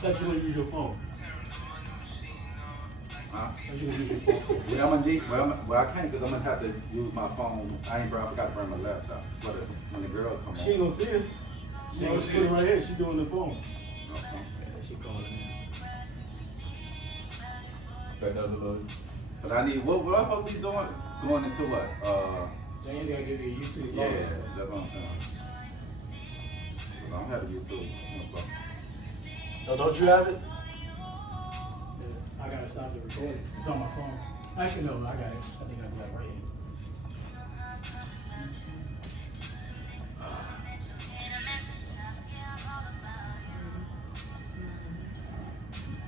thought you wouldn't use your phone. Huh? You use your phone. Yeah, I'm gonna need. Well, I can't because I'm gonna have to use my phone. I forgot to bring my laptop. But when the girl come She ain't gonna see it. She ain't gonna see it right here. She doing the phone. Okay. Yeah, she calling in. But I need. What am I supposed to be doing? Going into what? They ain't gonna give you a YouTube. Yeah, that's what I'm saying. I don't have a YouTube. Oh, don't you have it? Yeah, I gotta stop the recording. It's on my phone. Actually, no, I got it. I think I got it right here.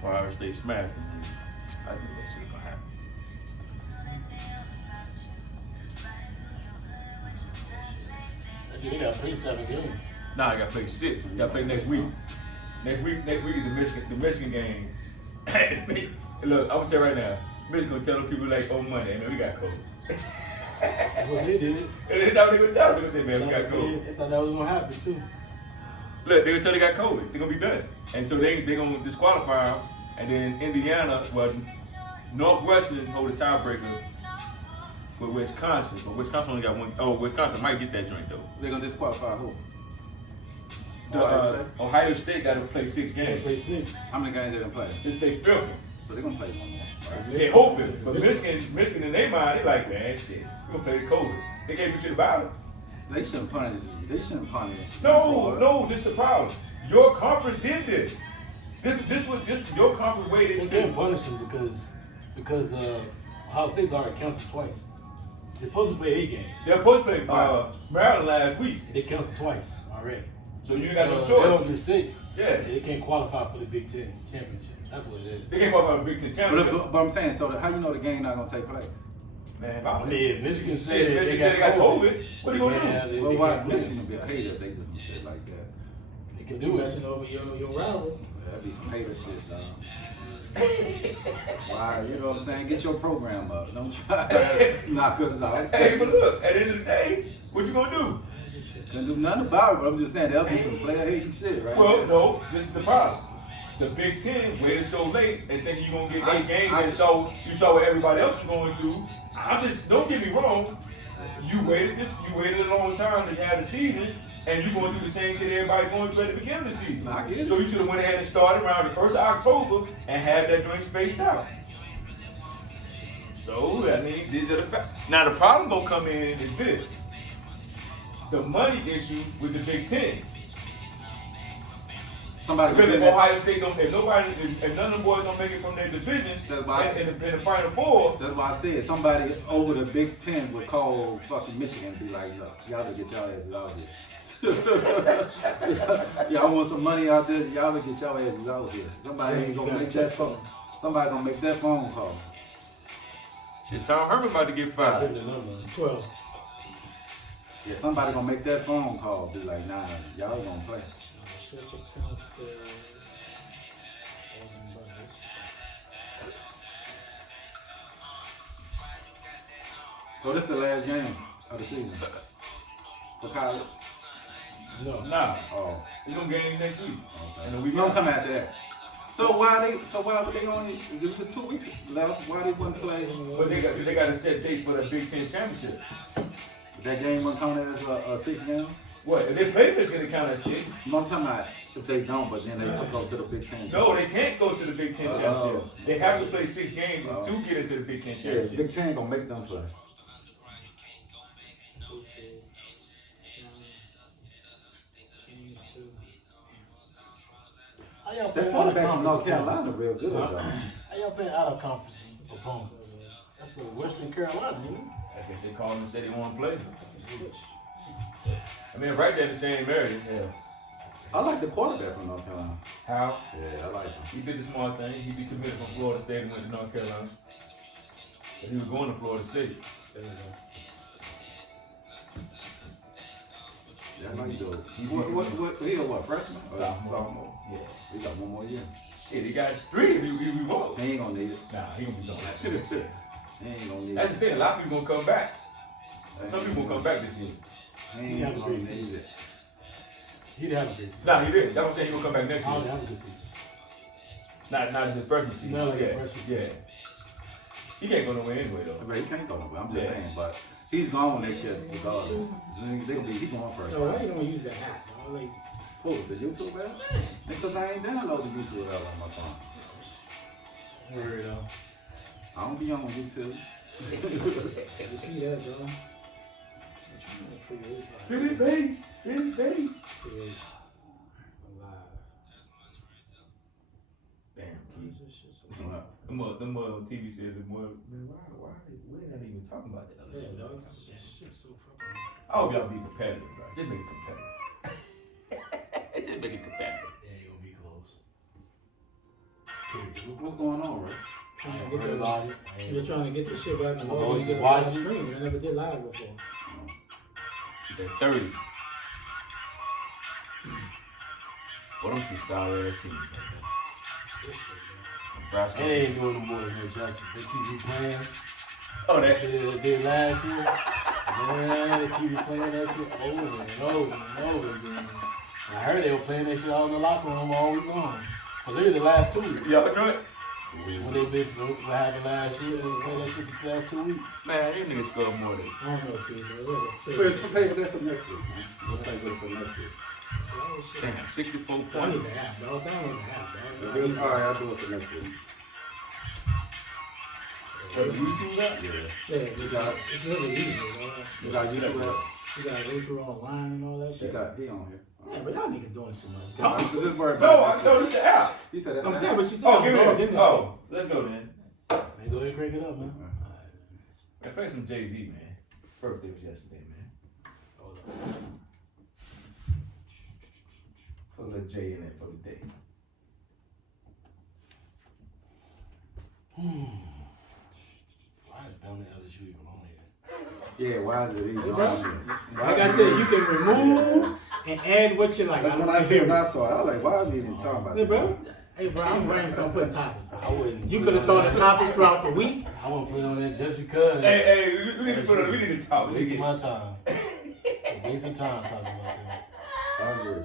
Fire stay smashed. I knew that shit gonna happen. They got to play 7 games. Nah, I got to play 6. Got to play next week. Next week is the Michigan game. Look, I'm gonna tell you right now. Michigan gonna tell the people like, oh Monday, man, we got COVID. That's what they did. And they not even tell them. They say, man, we got COVID. They thought that was gonna happen too. Look, they gonna tell they got COVID. They're gonna be done. And so they gonna disqualify them. And then Indiana, well, Northwestern hold a tiebreaker with Wisconsin. But Wisconsin only got one. Oh, Wisconsin might get that joint though. They're gonna disqualify who? Ohio State got to play 6 They games. play 6. How many games they done play? This they filthy. So they're gonna play one more. Right? They hoping. But Michigan in their mind, they like, man, shit, we're gonna play the COVID. They gave a shit about it. They shouldn't punish you. They shouldn't punish. No, this is the problem. Your conference did this. This was your conference They waited. can't punish them because Ohio State's already canceled twice. They're supposed to play 8 games. They're supposed to play Maryland last week. They canceled twice already. So you ain't got no They choice. on the 6. Yeah. They can't qualify for the Big Ten championship. That's what it is. They can't go about the Big Ten championship. But I'm saying, so how you know the game not gonna take place? Man, I mean, if Michigan said said they got COVID, what are you gonna do? Well, why Michigan be a hater if they do some shit like that? They can do it. Over your rival. That'd be some hater shit, dog. Why, you know what I'm saying? Get your program up. Don't try to knock us out. Hey, but look, at the end of the day, what you gonna do? Can't do nothing about it, but I'm just saying there'll be some player hating shit, right? Well, no, this is the problem. The Big Ten waited so late and thinking you're gonna get 8 games and so you saw what everybody else was going through. Don't get me wrong, you waited a long time to have the season and you're going through the same shit everybody going through at the beginning of the season. I get it. So you should have went ahead and started around the 1st of October and had that joint spaced out. So, I mean, these are the facts. Now the problem gonna come in is this. The money issue with the Big Ten. Somebody Because if that. Ohio State if none of them boys don't make it from their divisions That's why in the Final Four, That's why I said somebody over the Big Ten would call fucking Michigan and be like, look, y'all better get y'all asses out here. Y'all want some money out there, y'all better get y'all asses out here. Somebody ain't gonna make that phone. Somebody gonna make that phone call. shit, Tom Herman about to get fired. The number 12. Yeah, somebody gonna make that phone call. Be like, nah, y'all gonna play. So this is the last game of the season for college. No. Nah, Oh, we're gonna game next week. okay. And a week No, I'm after. talking after that. So why would they only? It was 2 weeks left. Why they wouldn't play? But they got a set date for the Big Ten championship. That game wouldn't count as a 6 game. What? If they play Michigan, it count as 6. No, I'm talking about if they don't, but then they could go to the Big Ten. No, they can't go to the Big Ten championship. They have to play 6 games to get into the Big Ten Yeah, championship. Big Ten gonna make them play. How y'all That playing out of quarterback from North conference Carolina opponents? real good though. How y'all playing out of conference opponents? That's a Western Carolina, isn't it? I guess they called them and said they want to play. I mean, right there in the same area. Yeah. I like the quarterback from North Carolina. How? Yeah, I like him. He did the smart thing. He decommitted from Florida State and went to North Carolina. But he was going to Florida State. Yeah, I like dope. He a what, freshman? Or Sophomore. Yeah. He got 1 more year. Shit, he got 3 if he won. He ain't gonna need it. Nah, he gonna be done like that. He ain't gonna need That's it. the thing. A lot of people gonna come back. Some people gonna come back this year. He ain't gonna need it. He didn't have a good season. Nah, he didn't. That's what I'm saying. He gonna come back next I year. don't have a good season. Not his freshman season. Not like his freshman season. Yeah. He can't go nowhere anyway, though. But he can't go nowhere. I'm just saying, but he's gone next year regardless. He's going first. No, why you gonna use that hat? Like, Who, the YouTube app? Because I ain't downloaded the YouTube app on my phone. Weirdo. I don't be on YouTube. you see that, bro? Philly base. Create Damn, Keith. What? Them on TV said the more. Man, why we're not even talking about that other Yeah, shit. dog. Shit's so fucking. I hope y'all be competitive, bro. Just make it competitive. Just make it competitive. Yeah, you gonna be close. What's going on, right? I ain't heard about it. I'm just trying to get this shit back and I'm go going and to get a watch live it. stream. I never did live before. That 30. What them two sour ass teams right This shit, there. Nebraska. And they ain't doing them boys no justice. They keep replaying Oh, that that shit they did last year. Man, they keep replaying that shit over and over and over again. I heard they were playing that shit all in the locker room all week long. For literally the last 2 weeks. y'all enjoy it? When they been what happened last year, they played that shit for the last 2 weeks. Man, these niggas scored more than. I don't know, people. Where's the pay for that for next week, man? We'll pay for next week. Damn, 64 I need points. the app, dog. Download the app, dog. All right, I'll do it for next week. For the YouTube app? Yeah. Yeah, it's really easy, dog. You got YouTube app? You gotta go through online and all that shit. He on here. Yeah, but y'all niggas doing too much. Dog. Just worry No, about I showed this the app. He said that's I'm saying, but you Oh, give me dog in that. this Oh, let's go then. Man, go ahead and crank it up, man. Man, play some Jay-Z, man. Birthday was yesterday, man. Hold up. Put a little J in it for the day. Why is Bound to LSU even on here? Yeah, why is it even on here? Like I said, you can remove and add what you like. That's when I said when I saw it. I was like, why are we even talking about Hey, this? bro. Hey, bro, I'm brainstorming putting topics. I wouldn't. You could have thrown the topics throughout the week. I wouldn't put it on there just because. Hey, we need to put it. We need to talk. Wasting my time. Wasting time talking about that. I agree.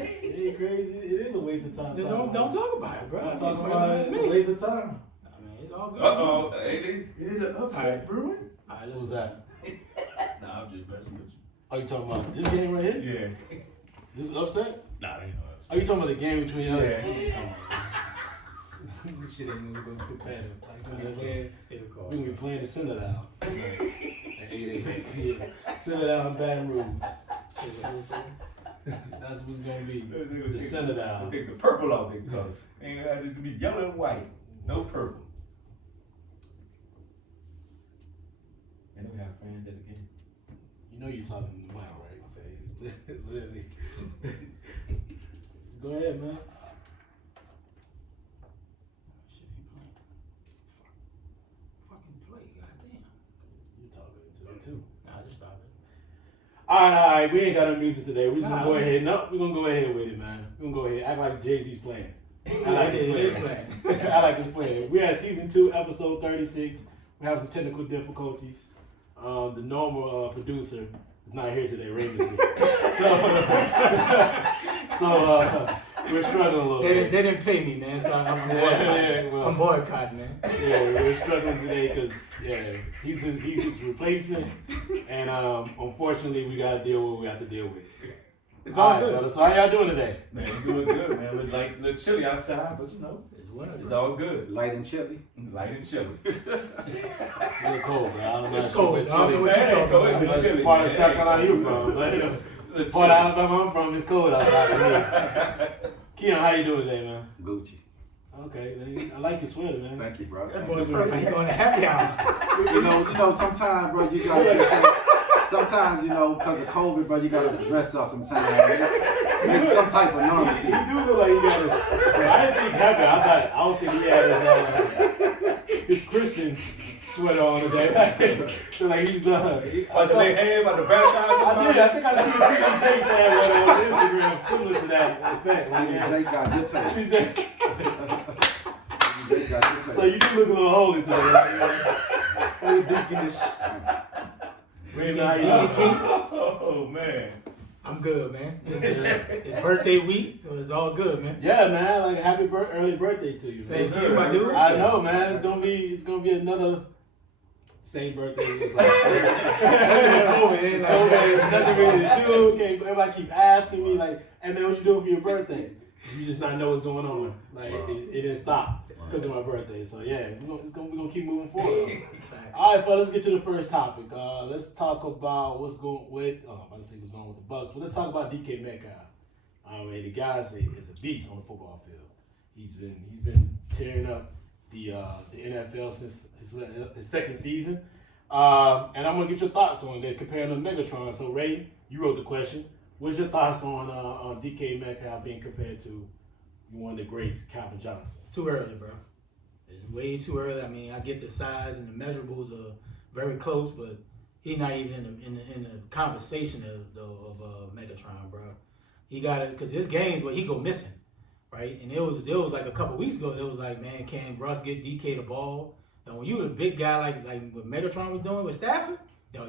It ain't crazy. It is a waste of time. Just don't talk about it, bro. I'm talking about it. It's a waste of time. I mean, it's all good. Uh-oh. Hey, Is it an upset brewing? All right, What was that? Nah, I'm just messing with you. Are you talking about this game right here? Yeah. This is upset? Nah, they ain't no upset. Are you talking about the game between us? Yeah. This shit ain't gonna be competitive. Like, we're gonna be playing the Senate out. At 8 p.m. Senate out in Baton Rouge. That's what's gonna be. The Senate out. Take the purple off their colors. Ain't got to be yellow and white. No purple. And we have fans at the game. You know you're talking to the mic, right? So it's literally. Go ahead, man. Shit ain't playing. Fucking play, goddamn. You're talking to it too. Nah, just stop it. All right. We ain't got no music today. We're just Nah, gonna go ahead. No, we're gonna go ahead with it, man. We're gonna go ahead. Act like Jay-Z's playing. I like It this is playing. playing. I like this playing. We're at season 2, episode 36. We have some technical difficulties. The normal producer is not here today. Raymond's here. So we're struggling a little They bit. didn't pay me, man, so I'm well, boycotting, man. yeah, we're struggling today because he's his replacement, and unfortunately we got to deal with what we have to deal with. It's all good. Fellas, so how y'all doing today? Man, we doing good, man. Look like a little chilly outside, but you know, It's winter, it's bro. all good. Light and chilly. Light and chilly. It's a little cold, bro. I don't know. It's cold. I don't know what Man, you're talking cold. about. It's chilly. Part of man. South Carolina you from? But, Little part of chilly. Alabama I'm from, it's cold outside. Keon, how you doing today, man? Gucci. Okay, man. I like your sweater, man. Thank you, bro. That Thank boy you. first like going to happy hour. You know, sometimes, bro, you gotta just say, sometimes, because of COVID, bro, you gotta dress up sometimes, man. Make some type of normalcy. He do look like he got his. I didn't think happy. I was thinking he had his Christian sweater on today. So like he's About to lay hands, about to baptize I think I see TJ saying one on Instagram similar to that effect. Like, Jake got good taste. TJ. Jake got good taste. So you do look a little holy today. Little deaconish. Raymond, how you doing? Oh man. I I'm good, man. It's birthday week, so it's all good, man. Yeah, man. Like happy early birthday to you. Same to you, my dude. I know, man. It's gonna be another same birthday. It's like, That's what COVID, like, COVID, nothing really to do. Okay, everybody keep asking me like, "Hey man, what you doing for your birthday?" You just not know what's going on. Like it didn't stop because of my birthday. So yeah, we're gonna keep moving forward. All right, fellas, let's get to the first topic. Let's talk about what's going with. I'm about to say what's going with the Bucs, but let's talk about DK Metcalf. I mean, the guy is a beast on the football field. He's been tearing up the NFL since his second season. And I'm gonna get your thoughts on that, comparing him to Megatron. So Ray, you wrote the question. What's your thoughts on DK Metcalf being compared to one of the greats, Calvin Johnson? Too early, bro. It's way too early. I mean, I get the size and the measurables are very close, but he's not even in the conversation of Megatron, bro. He got it because his games where he go missing, right? And it was like a couple weeks ago. It was like, man, can Russ get DK the ball? And when you were a big guy like what Megatron was doing with Stafford,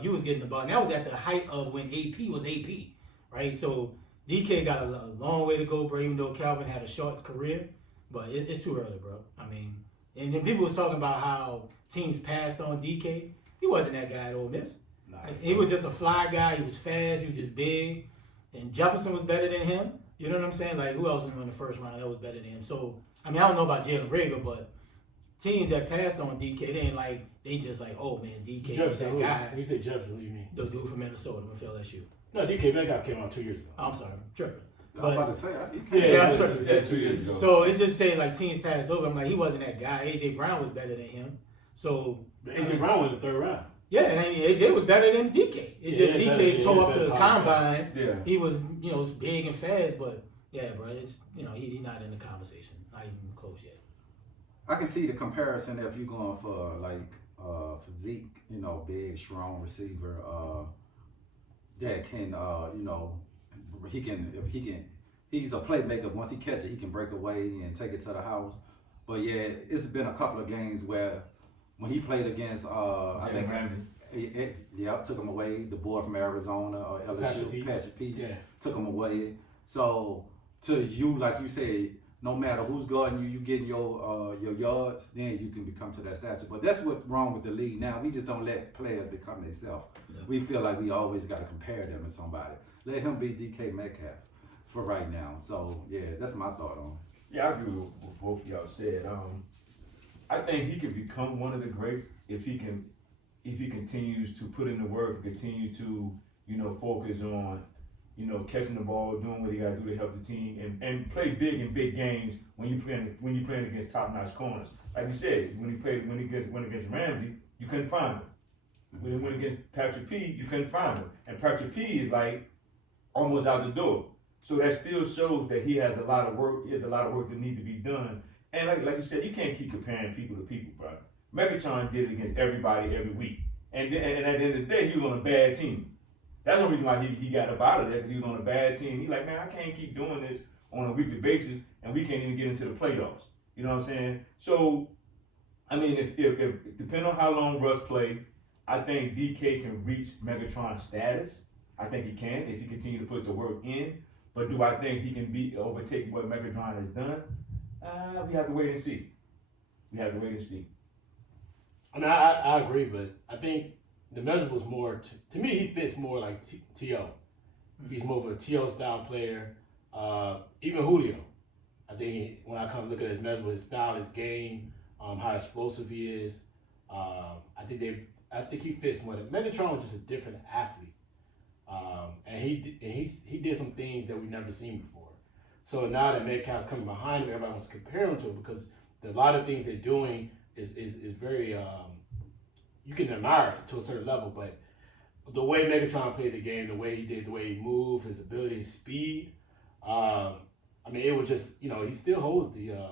you was getting the ball. And that was at the height of when AP was AP, right? So DK got a long way to go, bro. Even though Calvin had a short career, but it's too early, bro. I mean. And then people was talking about how teams passed on DK. He wasn't that guy at Ole Miss. He was just a fly guy. He was fast. He was just big. And Jefferson was better than him. You know what I'm saying? Like, who else in the first round that was better than him? So, I mean, I don't know about Jalen Rager, but teams that passed on DK, they just like, oh, man, DK is that guy. When you say Jefferson, what do you mean? The dude from Minnesota, from LSU. No, DK Metcalf came out 2 years ago. I'm sorry. I'm tripping. I was about to say, I'm tripping. Yeah, 2 years ago. So it just say like teams passed over. I'm like, he wasn't that guy. AJ Brown was better than him. So but AJ Brown went in the third round. Yeah, and AJ was better than DK. DK tore up the combine. Yeah. He was, big and fast, but yeah, bro, it's he's not in the conversation. Not even close yet. I can see the comparison if you're going for physique, big, strong receiver that can he's a playmaker. Once he catches it, he can break away and take it to the house. But yeah, it's been a couple of games where when he played against I think took him away. The boy from Arizona or LSU, Patrick P, took him away. So to you, like you said, no matter who's guarding you, you getting your yards, then you can become to that stature. But that's what's wrong with the league now. We just don't let players become themselves. Yeah. We feel like we always got to compare them to somebody. Let him be DK Metcalf for right now. So yeah, that's my thought on it. Yeah, I agree with what both of y'all said. I think he can become one of the greats if he continues to put in the work, continue to focus on catching the ball, doing what he got to do to help the team, and play big in big games when you playing against top-notch corners. Like you said, when he went against Ramsey, you couldn't find him. When he went against Patrick P, you couldn't find him, and Patrick P is like almost out the door. So that still shows that he has a lot of work. He has a lot of work that needs to be done. And like you said, you can't keep comparing people to people, bro. Megatron did it against everybody every week, and at the end of the day, he was on a bad team. That's the reason why he got up out of there, because he was on a bad team. He's like, man, I can't keep doing this on a weekly basis, and we can't even get into the playoffs. You know what I'm saying? So, I mean, if depending on how long Russ played, I think DK can reach Megatron's status. I think he can if he continue to put the work in. But do I think he can overtake what Megatron has done? We have to wait and see. I mean, I agree, but I think the measurables more, to me, he fits more like T.O. He's more of a T.O. style player. Even Julio. I think when I come look at his measurables, his style, his game, how explosive he is, I think he fits more. Megatron was just a different athlete. And he did some things that we've never seen before. So now that Metcalf's coming behind him, everybody wants to compare him to him because a lot of things they're doing is very you can admire it to a certain level, but the way Megatron played the game, the way he did, the way he moved, his ability, his speed, I mean, it was just, he still holds the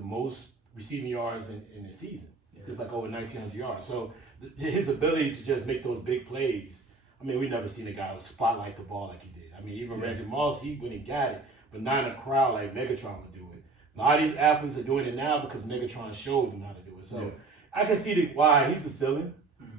most receiving yards in the season. Just like over 1,900 yards. So his ability to just make those big plays, I mean, we've never seen a guy spotlight the ball like he did. I mean, even Randy Moss, he went and got it, but not in a crowd like Megatron would do it. A lot of these athletes are doing it now because Megatron showed them how to do it. So I can see why he's a ceiling,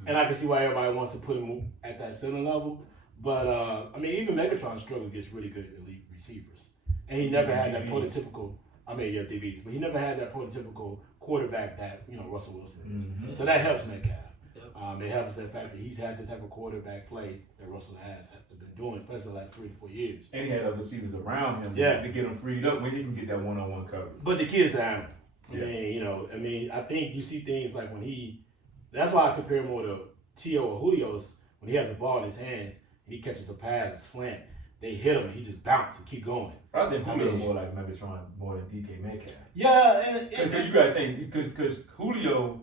and I can see why everybody wants to put him at that ceiling level. But I mean, even Megatron struggled against really good elite receivers, and he never had that prototypical. I mean, yeah, DBs, but he never had that prototypical quarterback that Russell Wilson is. Mm-hmm. So that helps Metcalf. Yep. It helps the fact that he's had the type of quarterback play that Russell has been doing, especially the last 3 to 4 years. And he had other receivers around him to get him freed up when he can get that one-on-one coverage. But the kid's the animal. Yeah. I think you see things like when that's why I compare him more to T.O. or Julio's, when he has the ball in his hands and he catches a pass, a slant, they hit him and he just bounces and keep going. I think Julio more like Megatron more than DK Metcalf. Yeah, because you got to think, because Julio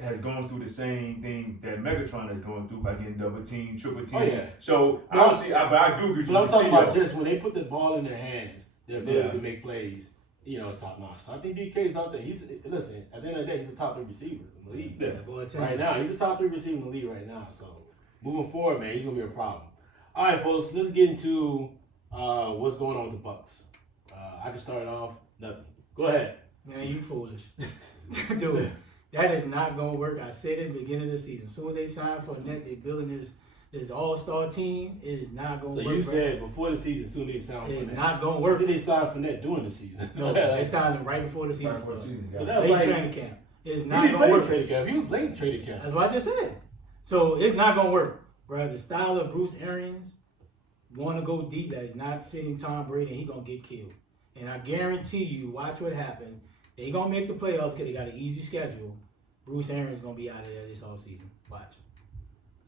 has gone through the same thing that Megatron is going through by getting double team, triple team. Oh yeah. So I do agree. But I'm talking about just when they put the ball in their hands, their ability to make plays, it's top notch. So I think DK's out there. Listen, at the end of the day, he's a top 3 receiver in the league. Yeah. Right now, he's a top 3 receiver in the league right now. So moving forward, man, he's gonna be a problem. All right, folks, let's get into what's going on with the Bucs. I can start it off. Nothing. Go ahead. Man, you foolish. Dude, that is not going to work. I said it at the beginning of the season. As soon as they sign for Fournette, they're building this all-star team. It is not going to work. So you said before the season, as soon as they signed Fournette. It's not going to work. Did they sign Fournette during the season? No, they signed him right before the season started. Late training camp. It's not going to work. Training camp. He was late in training camp. That's what I just said. So it's not going to work, bro. The style of Bruce Arians, want to go deep, that is not fitting Tom Brady, and he's going to get killed. And I guarantee you, watch what happens. They're going to make the playoffs because they got an easy schedule. Bruce Arians going to be out of there this offseason. Watch.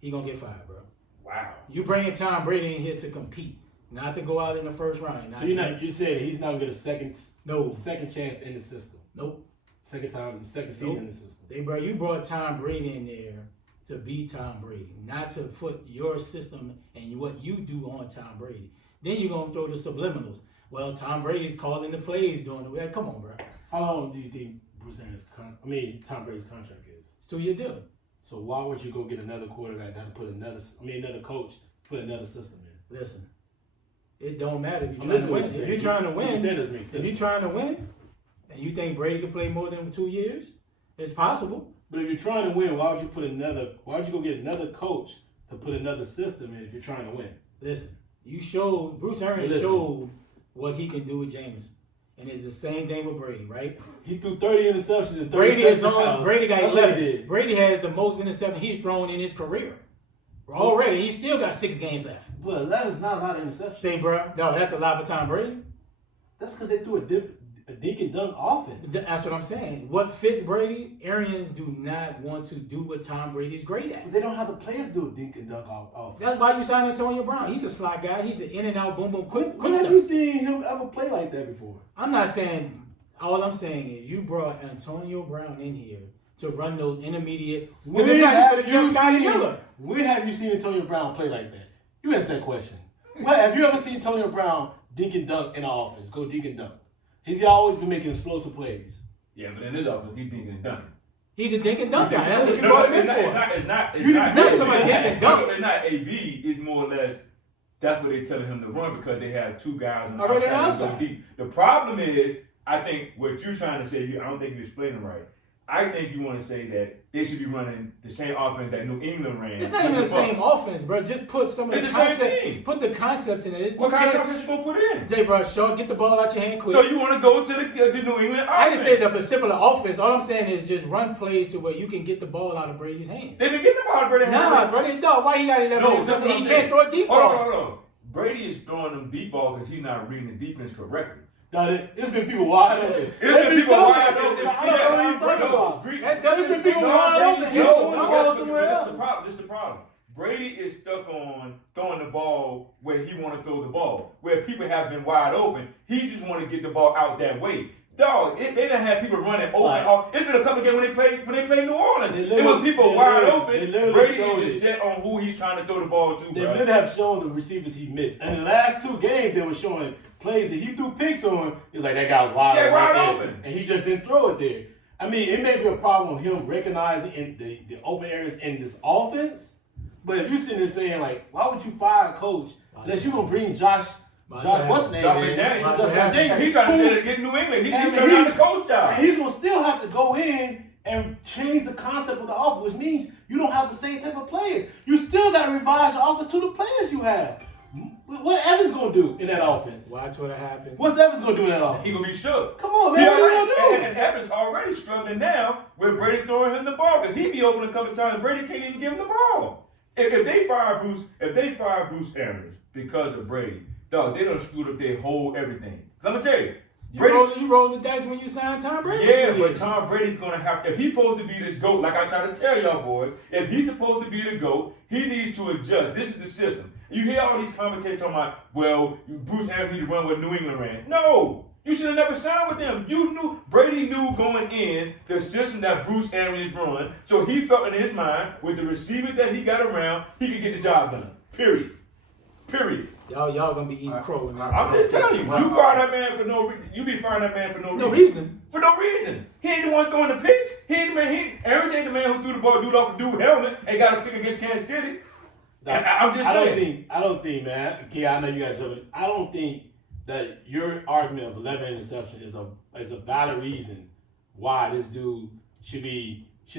He's going to get fired, bro. Wow. You bringing Tom Brady in here to compete, not to go out in the first round. So you said he's not going to get a second chance in the system. Nope. Second season in the system. You brought Tom Brady in there to be Tom Brady, not to put your system and what you do on Tom Brady. Then you're going to throw the subliminals. Well, Tom Brady's calling the plays doing it. Come on, bro. How long do you think Tom Brady's contract is? It's 2-year deal. So why would you go get another quarterback that put another coach put another system in? Listen, it don't matter if you're trying to win. If you're trying to win, and you think Brady could play more than 2 years, it's possible. But if you're trying to win, why would you go get another coach to put another system in if you're trying to win? Listen, Bruce Arians showed what he can do with Jameis. And it's the same thing with Brady, right? He threw 30 interceptions and 30 Brady got 11. Brady has the most interceptions he's thrown in his career. Already, he's still got 6 games left. But that is not a lot of interceptions. Say, bro, no, that's a lot for Tom Brady. That's because they threw a dink and dunk offense. That's what I'm saying. What fits Brady, Arians do not want to do what Tom Brady's great at. But they don't have the players to do a dink and dunk offense. That's why you signed Antonio Brown. He's a slot guy. He's an in and out, boom, boom, quick When have you seen him ever play like that before? I'm not saying. All I'm saying is you brought Antonio Brown in here to run those intermediate. When have you seen Antonio Brown play like that? You asked that question. Have you ever seen Antonio Brown dink and dunk in the offense? Go dink and dunk. He's always been making explosive plays. Yeah, but in this offense, he's dinking and dunking. He's a dink and dunk guy. That's what you brought him in for. It's not somebody dink and dunk. It's not AB. It's more or less that's what they're telling him to run because they have 2 guys on the outside. Deep. The problem is, I think what you're trying to say, I don't think you're explaining right. I think you want to say that they should be running the same offense that New England ran. It's not even the same offense, bro. Just put some of the concepts. Put the concepts in it. What kind of offense you gonna put in? Jay, bro, get the ball out your hand quick. So you want to go to the New England offense? I didn't say the specific offense. All I'm saying is just run plays to where you can get the ball out of Brady's hands. They've been getting the ball out of Brady's hands. Nah, Brady, no. Why he got 11? He can't throw a deep ball. Hold on. Brady is throwing them deep ball because he's not reading the defense correctly. It's been people wide open. It's been people wide open. I don't know what you're talking about. That doesn't It's been people wide open. He's throwing the ball somewhere else. This is the problem. Brady is stuck on throwing the ball where he want to throw the ball. Where people have been wide open, he just want to get the ball out that way. Dog, they done had people running open. Right. It's been a couple games when they played New Orleans. It was people wide open. Brady is just set on who he's trying to throw the ball to. They really have shown the receivers he missed. And the last 2 games, they were showing plays that he threw picks on. It's like that guy was wide open. And he just didn't throw it there. I mean, it may be a problem with him recognizing in the open areas in this offense. But if you're sitting there saying, like, why would you fire a coach unless you're going to bring Josh, what's his name? He's trying to get New England. He turned out the coach job. And he's going to still have to go in and change the concept of the offense, which means you don't have the same type of players. You still got to revise your offense to the players you have. What Evans gonna do in that offense? Watch what happens. What's Evans gonna do in that offense? He gonna be shook. Come on, man. What are you gonna do? And Evans already struggling now with Brady throwing him the ball because he be open a couple times. Brady can't even give him the ball. If they fire Bruce Arians because of Brady, dog, they done screwed up their whole everything. Cause I'm gonna tell you, You roll the dice when you sign Tom Brady. yeah, but Tom Brady's gonna have. If he's supposed to be this GOAT, like I try to tell y'all boys, if he's supposed to be the GOAT, he needs to adjust. This is the system. You hear all these commentators talking about, well, Bruce Arians need to run what New England ran. No, you should have never signed with them. Brady knew going in the system that Bruce Arians run, so he felt in his mind with the receivers that he got around, he could get the job done. Period. Y'all gonna be eating crow. I'm just telling you, you fire that man for no reason. You be firing that man for no reason. For no reason. He ain't the one throwing the picks. He ain't the man. Arians ain't the man who threw the ball, dude off a dude helmet and got a pick against Kansas City. I'm just saying. I don't think, man. Okay, I know you got to jump in. I don't think that your argument of 11 interceptions is a valid reason why this dude shouldn't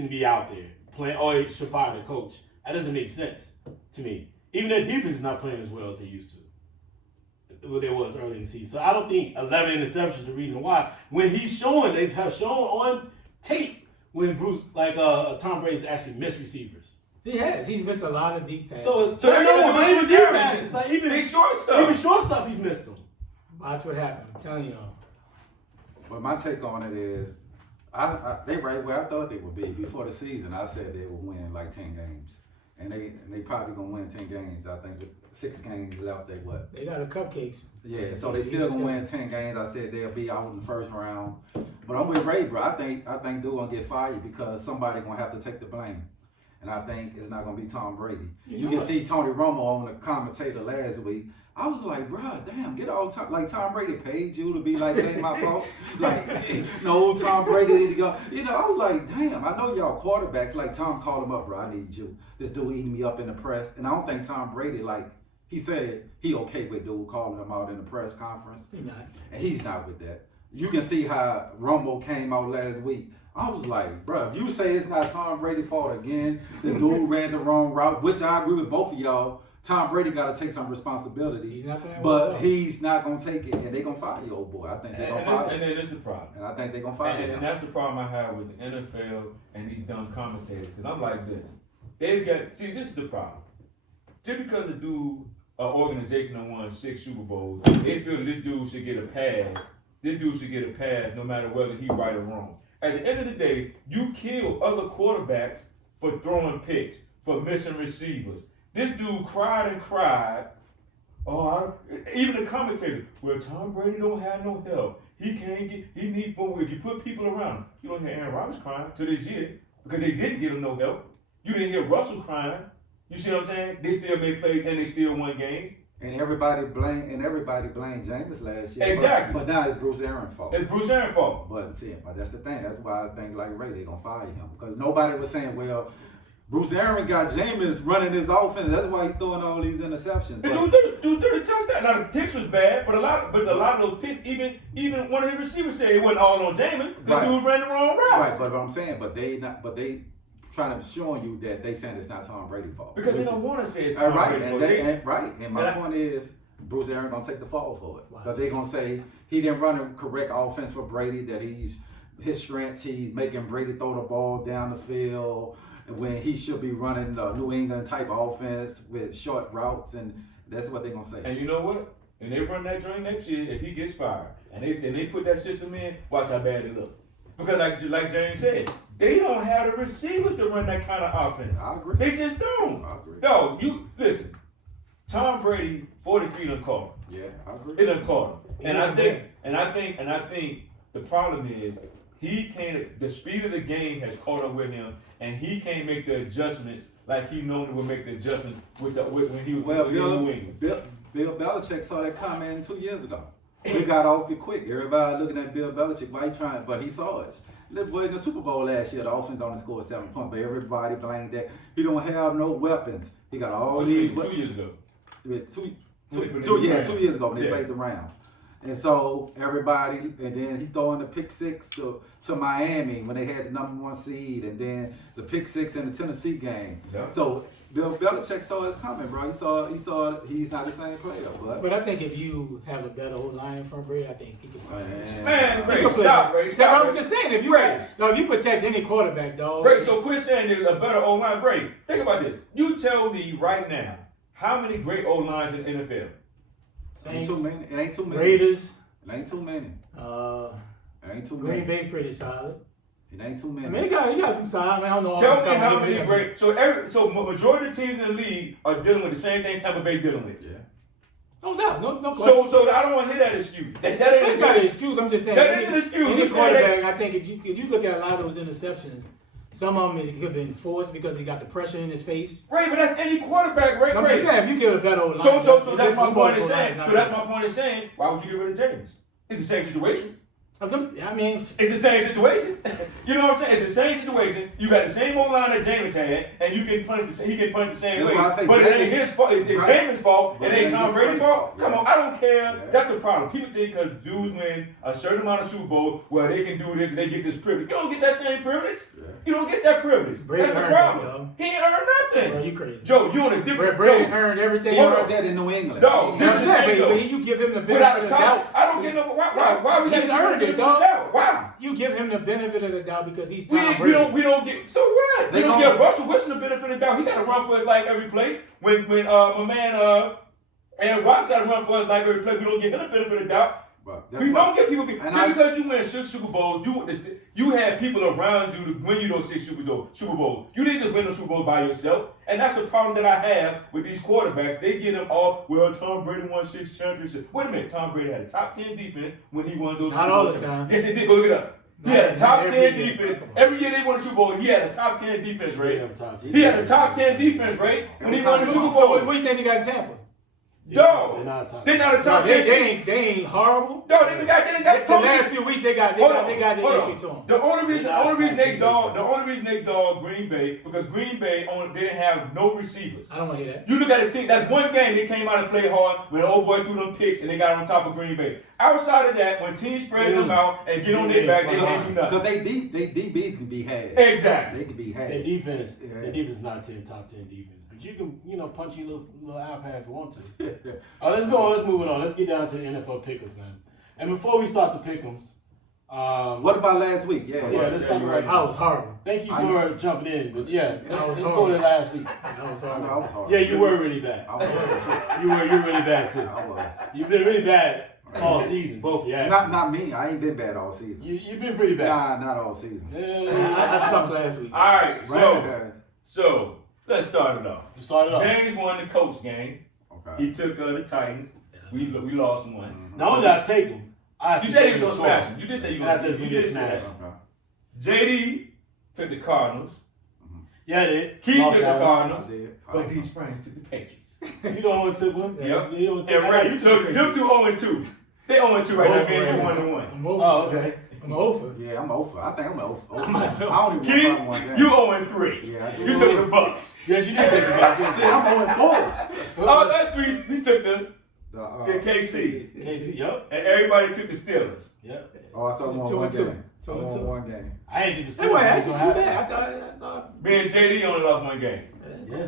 be out there playing, or he should fire the coach. That doesn't make sense to me. Even their defense is not playing as well as they used to. What they was early in the season. So I don't think 11 interceptions is the reason why. When they have shown on tape when Tom Brady's actually missed receivers. He has. He's missed a lot of deep passes. So even deep passes, like even short stuff. Even short stuff, he's missed them. Watch what happens. I'm telling y'all. But my take on it is, they right where I thought they would be before the season. I said they would win like 10 games, and they probably gonna win 10 games. I think with 6 games left, They got a cupcakes. Yeah, so they still gonna win 10 games. I said they'll be out in the first round. But I'm with Ray, bro. I think dude gonna get fired because somebody gonna have to take the blame. And I think it's not going to be Tom Brady. You can see Tony Romo on the commentator last week. I was like, bro, damn, get all time. Like, Tom Brady paid you to be like, it ain't my fault. Like, no, Tom Brady need to go. I was like, damn, I know y'all quarterbacks. Like, Tom called him up, bro, I need you. This dude eating me up in the press. And I don't think Tom Brady, like, he said he okay with dude calling him out in the press conference. He's not. And he's not with that. You can see how Romo came out last week. I was like, bro, if you say it's not Tom Brady's fault again, the dude ran the wrong route, which I agree with both of y'all. Tom Brady got to take some responsibility, but he's not going to take it, and they're going to fire the old boy. I think they're going to fire him. And then that's the problem. And I think they're going to fire him. And that's the problem I have with the NFL and these dumb commentators. Because I'm like this. This is the problem. Just because a dude, an organization that won 6 Super Bowls, they feel this dude should get a pass. This dude should get a pass no matter whether he's right or wrong. At the end of the day, you kill other quarterbacks for throwing picks, for missing receivers. This dude cried and cried. Even the commentator, well, Tom Brady don't have no help. He needs more. If you put people around him, you don't hear Aaron Rodgers crying to this year because they didn't give him no help. You didn't hear Russell crying. You see what I'm saying? They still made plays and they still won games. And everybody blamed Jameis last year. Exactly. But now it's Bruce Arians' fault. It's Bruce Arians' fault. But that's the thing. That's why I think like Ray, they're gonna fire him. Because nobody was saying, well, Bruce Arians got Jameis running his offense. That's why he's throwing all these interceptions. Dude 30 touchdowns. Now the picks was bad, but a lot of those picks, even one of his receivers said it wasn't all on Jameis. The dude ran the wrong route. Right, but what I'm saying, but they trying to showing you that they saying it's not Tom Brady's fault. Because they don't want to say it's Tom Brady's fault. And my point is, Bruce Arians gonna take the fall for it. But they're gonna say he didn't run a correct offense for Brady, that his strengths, he's making Brady throw the ball down the field when he should be running the New England type offense with short routes, and that's what they're gonna say. And you know what? And they run that joint next year, if he gets fired, and they put that system in, watch how bad it look. Because like James said, they don't have the receivers to run that kind of offense. I agree. They just don't. I agree. No, you listen. Tom Brady, 43 done caught him. Yeah, I agree. He done caught him. And I think the problem is the speed of the game has caught up with him, and he can't make the adjustments like he normally would make the adjustments when he was in New England. Bill Belichick saw that comment 2 years ago. He got off it quick. Everybody looking at Bill Belichick, why he trying? But he saw it. In the Super Bowl last year, the offense only scored 7 points, but everybody blamed that. He don't have no weapons. He got all these. 2 years ago. 2 years ago when they played the Rams. And so everybody, and then he throwing the pick six to Miami when they had the #1 seed, and then the pick six in the Tennessee game. Yeah. So Bill Belichick saw it's coming, bro. He saw he's not the same player, But I think if you have a better O-line in front, Brady, I think he can play. Man, Ray, He can play. stop, Ray, stop. I'm just saying, if you protect any quarterback, dog. Ray, so quit saying there's a better O-line. Ray, think about this. You tell me right now, how many great O-lines in the NFL? Ain't too many. It ain't too many. Raiders. It ain't too many. It ain't too many. Green Bay pretty solid. It ain't too many. I mean, you got some solid. I mean, I don't know. Tell me how many great. So majority of teams in the league are dealing with the same thing Tampa Bay dealing with. Yeah. No doubt. No question. So I don't want to hear that excuse. That ain't That's not an excuse. I'm just saying. That ain't an excuse. Any You said quarterback, I think if you look at a lot of those interceptions, some of them it could have been forced because he got the pressure in his face. Right, but that's any quarterback, right? I'm just saying, if you get a better O-line. So that's my point in saying. So that's my point in saying. Why would you get rid of James? It's the same situation. I mean, It's the same situation. You know what I'm saying? It's the same situation. You got the same O-line that James had, and you can punch he can punch the same way. But it ain't his fault. It's James' fault. It ain't Tom Brady's fault. Come on, I don't care. Yeah. That's the problem. People think because dudes win a certain amount of Super Bowls, well, they can do this and they get this privilege. You don't get that same privilege. Yeah. You don't get that privilege. That's the problem. He ain't earned nothing. Bro, you crazy. Joe, you on a different. Brady earned everything. He earned that in New England. No, this is it. But you give him the benefit of the doubt. I don't get no. Why we he's earned it, dog. Why? You give him the benefit of the doubt because he's we Tom Brady. We don't get so what? We don't give Russell Wilson the benefit of the doubt. He got to run for his life every play. When my man Aaron Rodgers got to run for his life every play, we don't give him the benefit of the doubt. We don't get people because you win 6 Super Bowls. You had people around you to win you those 6 Super Bowls. You didn't just win those Super Bowls by yourself, and that's the problem that I have with these quarterbacks. They get them all. Well, Tom Brady won 6 championships. Wait a minute, Tom Brady had a top 10 defense when he won those. Not all the time. Yes, it did. Go look it up. He had a top 10 defense. Every year they won the Super Bowl, he had a top 10 defense rate. He had a top 10 defense rate when he won the Super Bowl. So what do you think he got in Tampa? No, they're not a top 10. They ain't horrible. No, they got the last few weeks they got the issue to them. The only reason they dog Green Bay because Green Bay they didn't have no receivers. I don't want to hear that. You look at the team. That's one game they came out and played hard when the old boy threw them picks and they got on top of Green Bay. Outside of that, when teams spread them out and get on their back, they can't do nothing. Because they DBs can be had. Exactly. They can be had. Their defense is not top 10 defense. You can, punch your little iPad if you want to. Let's go on. Let's move it on. Let's get down to the NFL pick'ems, man. And before we start the pick'ems, what about last week? Let's talk right now. I was horrible. Thank you for jumping in, but let's horrible. go to last week. I was horrible. I was horrible. Yeah, you were really bad. I was horrible. You're really bad too. I was. You've been really bad all season, both of you. Not me. I ain't been bad all season. You've been pretty bad. Nah, not all season. I stuck last week. All right, so let's start it off. James won the Colts game. Okay. He took the Titans. We lost one. Mm-hmm. Not only did I take him, you said he was gonna smash him. You did say you were gonna smash him. JD took the Cardinals. Yeah, I did. Keith took the Cardinals. But D Springs took the Patriots. You don't want to take one? Yep. You don't take and Ray, you took them 2-2. They 0-2 right now, man. You 1-1. Oh, okay. I'm over. Yeah, I'm over. I think I'm over. I don't even Keith, want one game. you 0-3. Yeah, I do. You took the Bucs. Yes, you did take the Bucs. See, I'm 0-4. Oh, that's 3. We took the KC. KC, yep. And everybody took the Steelers. Yep. Oh, I saw one game. I won one game. I ain't think the Steelers. That wasn't actually too bad. I thought. Me and JD only lost one game. Yeah.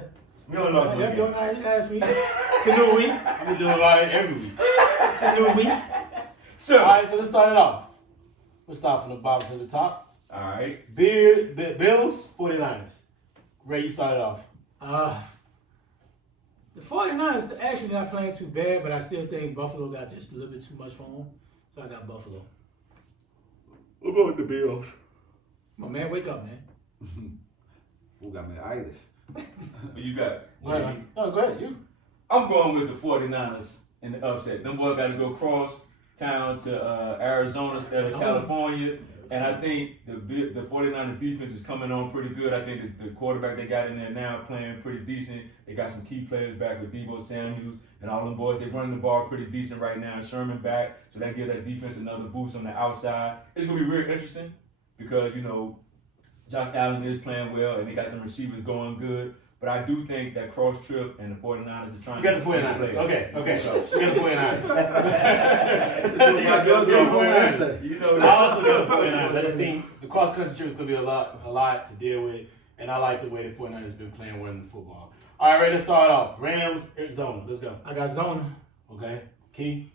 We only lost one game. Doing all right last week. It's a new week. I've been doing all right every week. It's a new week. So, all right, so let's start it off. We'll start from the bottom to the top. All right. Bills, 49ers. Ray, you started off. The 49ers actually not playing too bad, but I still think Buffalo got just a little bit too much for them. So I got Buffalo. We'll go with the Bills. Come on, man. Wake up, man. Who got me the itis? You got JD. No, go ahead. You. I'm going with the 49ers in the upset. Them boys got to go cross town to Arizona instead of California. And I think the 49ers defense is coming on pretty good. I think the quarterback they got in there now playing pretty decent. They got some key players back with Deebo Samuels and all them boys. They're running the ball pretty decent right now. Sherman back, so that gives that defense another boost on the outside. It's going to be real interesting because, Josh Allen is playing well and they got the receivers going good. But I do think that cross trip and the 49ers is trying You got the to 49ers. Okay. You got the 49ers. You know I also got the 49ers. I just think the cross country trip is going to be a lot to deal with. And I like the way the 49ers have been playing winning football. All right, ready to start off. Rams, Arizona. Let's go. I got Zona. Okay. Key.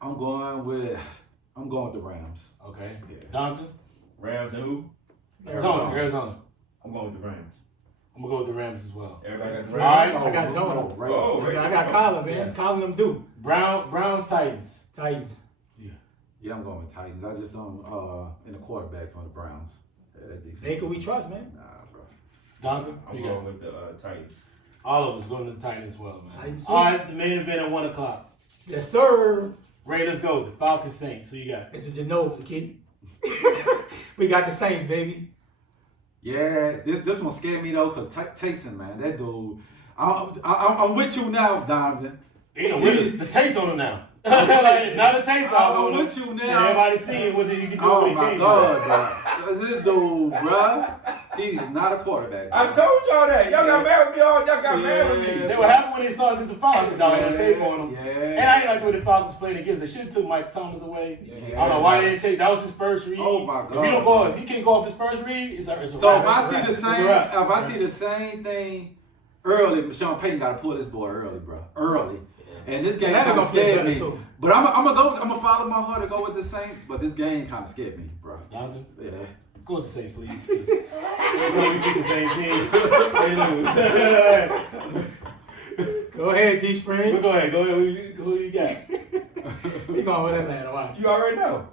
I'm going with the Rams. Okay. Yeah. Donson. Rams and who? Arizona. I'm going with the Rams. I'm going to go with the Rams as well. Everybody got the All Rams. right. I got Zona. Right. Oh, I got Kyler, man. Yeah. Calling them due. Browns, Titans. Titans. Yeah, I'm going with Titans. I just don't in the quarterback from the Browns. That defense. Baker we trust, man. Nah, bro. Donson. I'm You going got with the Titans. all of us going to the Titans as well, man. Titans. All right, the main event at 1 o'clock. Yes, sir. Ready, let's go. The Falcons, Saints. Who you got? It's a Genova, kid. We got the Saints, baby. Yeah, this one scared me though, cause Taysom, man, that dude. I'm with you now, Donovan. The taste on him now. Like, not a taste off I'm on him. with you now. And everybody seeing what he can do Oh when he my came. God, bro. This dude, bro, he's not a quarterback. I bro. told y'all that. Y'all got mad with me all. Y'all got mad with me. They were happy when they saw him against the Falcons. Dog, they tape on him. Yeah. And I ain't like the way the Falcons played against. They should have took Mike Thomas away. Yeah. I don't know why they didn't take. That was his first read. Oh my If he God. don't go, if he can't go off his first read, it's a So wrap. if I see the It's a same, wrap. if I see the same thing early, Sean Payton got to pull this boy early, bro. Early. And this game Atlanta kind of gonna play scared me. better, too. But I'm gonna follow my heart and go with the Saints. But this game kind of scared me, bro. Donson, Yeah. go with the Saints, please. 'Cause every time we pick the same team, they lose. Go ahead, D Spring. But go ahead. Who you got? We going with Atlanta. Watch. You already know.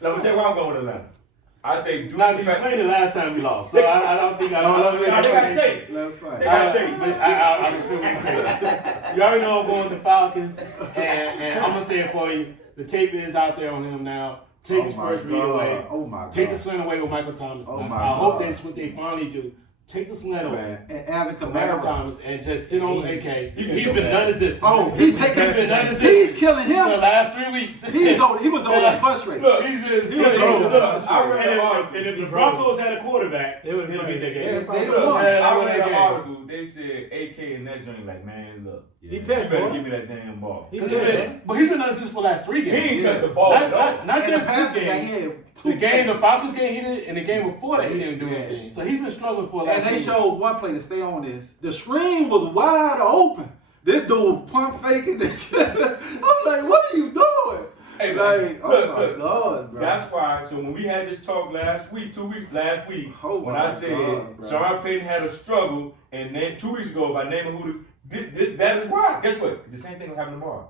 Let me tell you why I'm going with Atlanta. I think Now, you explained it last time we lost, so I don't think I. No, let me I gotta take it. Let's play. They gotta take it. But I respect what you say. You already know I'm going with the Falcons, and I'm gonna say it for you. The tape is out there on him now. Take his first read away. Oh my God. Take the slant away with Michael Thomas. Oh I my hope God. that's what they finally do. Take the slant away. Man. And Alvin with Michael Kamara. Thomas and just sit on AK. He's so been bad. non-existent. Oh, he's been non-existent. He's killing for the him. last 3 weeks. He was over frustrated. Look, He's been. He was Look, I read an article. and if the Broncos had a quarterback, They would've it'll be their Yeah, game. they Look, won. I read an article. They said AK in that joint like, man, look, He you passed, better boy. give me that damn ball. He He did. But he's been non-existent for the last 3 games. ain't Yeah. touched the ball. Not And the just this passing game, game. he had The two game, the catches. Falcons game, he did, and the game before that, he didn't do Yeah. anything. So he's been struggling for a lot. And they showed one play to stay on this. The screen was wide open. This dude pump faking. I'm like, what are you doing? Hey, man, Like, look, oh my look. God, bro. That's why. So when we had this talk last week, last week, Oh when my I said God, bro. Sean Payton had a struggle, and then 2 weeks ago by naming who that is why. Guess what? The same thing will happen tomorrow.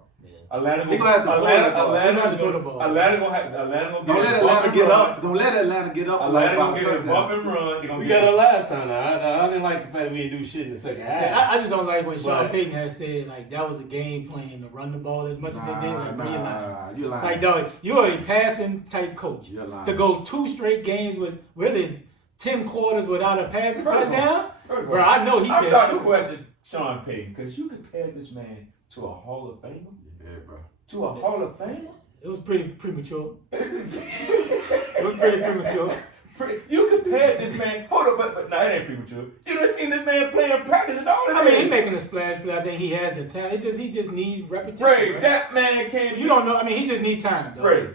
Atlanta They gonna have to throw that ball. They gonna throw the ball. Atlanta gonna Don't get let a bump Atlanta and get run. up. Don't let Atlanta get up. Atlanta gonna by get a touchdown. bump and run. They gonna We get got it last time. Now. I didn't like the fact that we didn't do shit in the second half. Yeah, I just don't like when Sean But- Payton has said like that was the game plan to run the ball as much as they did. Like, bro, you're lying. Nah, you lying. Like, dog, you're a passing type coach. You're lying. To go 2 straight games with really 10 quarters without a passing First of all- touchdown, First of bro, all, I know he I'm passed starting to too. question Sean Payton because you compared this man to a Hall of Famer. Yeah, bro. To a Hall of Famer? It was pretty premature. It was pretty premature. You compared this man. Hold up, but no, it ain't premature. You done seen this man play in practice and all that. I mean, he's making a splash, but I think he has the talent. He just needs repetition. Ray, bro. that man can't. You don't know. I mean, he just needs time. Though. Ray,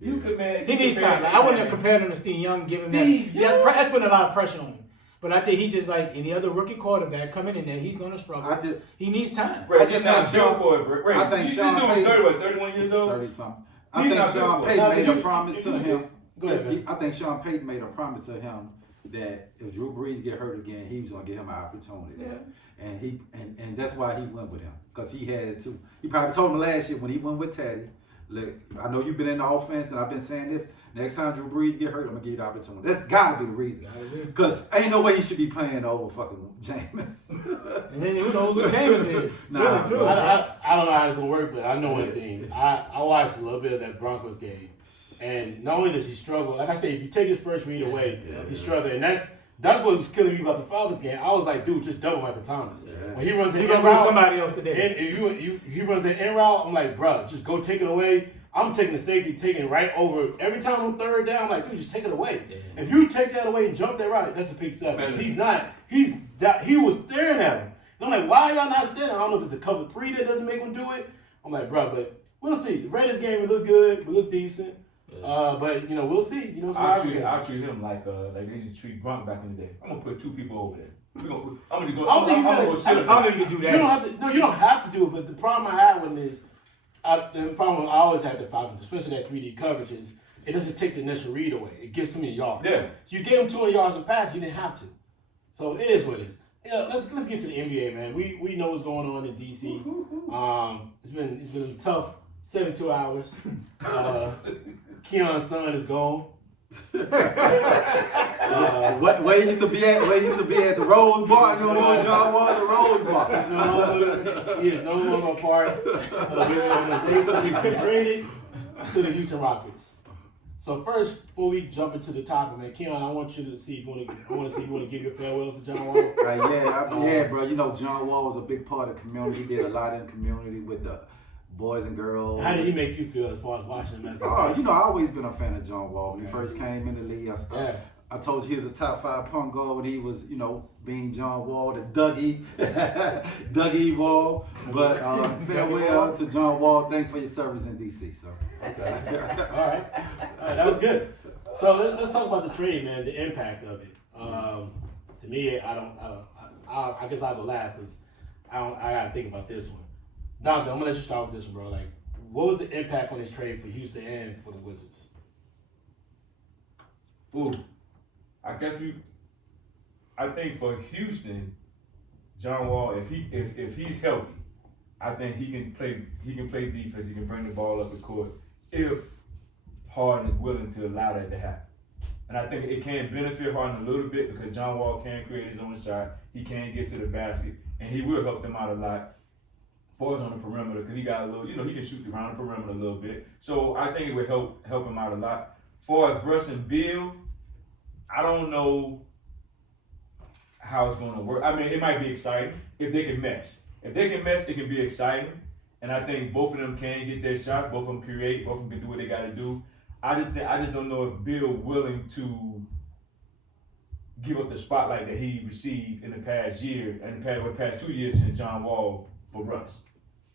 you could man. He needs time. Like, I wouldn't have compared him to Steve Young, given that. That's putting a lot of pressure on him. But I think he just like any other rookie quarterback coming in there, he's gonna struggle. He needs time. Ray, I he's just not think built Sean- for it, Ray. I think This Sean dude Payton- 31 years old. 30-something. I He's think not Sean built Payton for it. made a promise to him. Go ahead, man. I think Sean Payton made a promise to him that if Drew Brees get hurt again, he was gonna give him an opportunity. Yeah. And that's why he went with him, because he had to. He probably told him last year when he went with Teddy, look, I know you've been in the offense and I've been saying this. Next time Drew Brees get hurt, I'm gonna give you the opportunity. That's gotta be the reason. Because ain't no way he should be playing over fucking Jameis. And then who knows what James is? Nah, Really, bro. true. I don't know how it's gonna work, but I know one thing. I watched a little bit of that Broncos game, and not only does he struggle, like I said, if you take his first read away, he's struggling, and that's what was killing me about the Falcons game. I was like, dude, just double Michael Thomas. Yeah. When he runs the He in gonna run route, somebody else today. and he runs the in route, I'm like, bro, just go take it away. I'm taking the safety, taking it right over. Every time on third down, I'm like, dude, just take it away. Yeah. If you take that away and jump that right, that's a pick 7. He was staring at him. And I'm like, why are y'all not staring? I don't know if it's a cover 3 that doesn't make him do it. I'm like, bro, but we'll see. The Raiders game, we look good. We look decent. Yeah. But, we'll see. I'll treat him like they just treat Gronk back in the day. I'm going to put 2 people over there. I'm going to go. I don't think you can do that. You don't have to do it. But the problem I had with this, the problem I always had the Falcons, especially that 3D coverage, is it doesn't take the initial read away. It gives too many yards. Yeah. So you gave him 200 yards in pass, you didn't have to. So it is what it is. Yeah, let's get to the NBA, man. We know what's going on in DC. It's been a tough 72 hours. Keon's son is gone. Where he used to be at? Where he used to be at the Rose Bar? No more John Wall, the Rose Bar. He is no longer a part of this organization. He's been traded to the Houston Rockets. So first, before we jump into the topic, man, Keon, I want to see if you want to give your farewells to John Wall. Yeah, bro. John Wall was a big part of the community. He did a lot in the community with the boys and girls. How did he make you feel as far as watching him as I always been a fan of John Wall. When he first came in the league, I told you he was a top 5 point guard when he was, being John Wall, the Dougie Wall. But farewell to John Wall. Thanks for your service in DC. So. Okay. All right, that was good. So let's talk about the trade, man. The impact of it. To me, I guess I'll go last because I gotta think about this one. Doctor, I'm gonna let you start with this one, bro. Like, what was the impact on this trade for Houston and for the Wizards? Ooh, I think for Houston, John Wall, if he's healthy, I think he can play defense. He can bring the ball up the court if Harden is willing to allow that to happen. And I think it can benefit Harden a little bit because John Wall can create his own shot. He can get to the basket, and he will help them out a lot. For on the perimeter, because he got a little, he can shoot around the perimeter a little bit. So I think it would help him out a lot. For Russ and Bill, I don't know how it's going to work. I mean, it might be exciting if they can mesh. If they can mesh, it can be exciting. And I think both of them can get their shots. Both of them create. Both of them can do what they got to do. I just don't know if Bill willing to give up the spotlight that he received in the past year and the past 2 years since John Wall for Russ.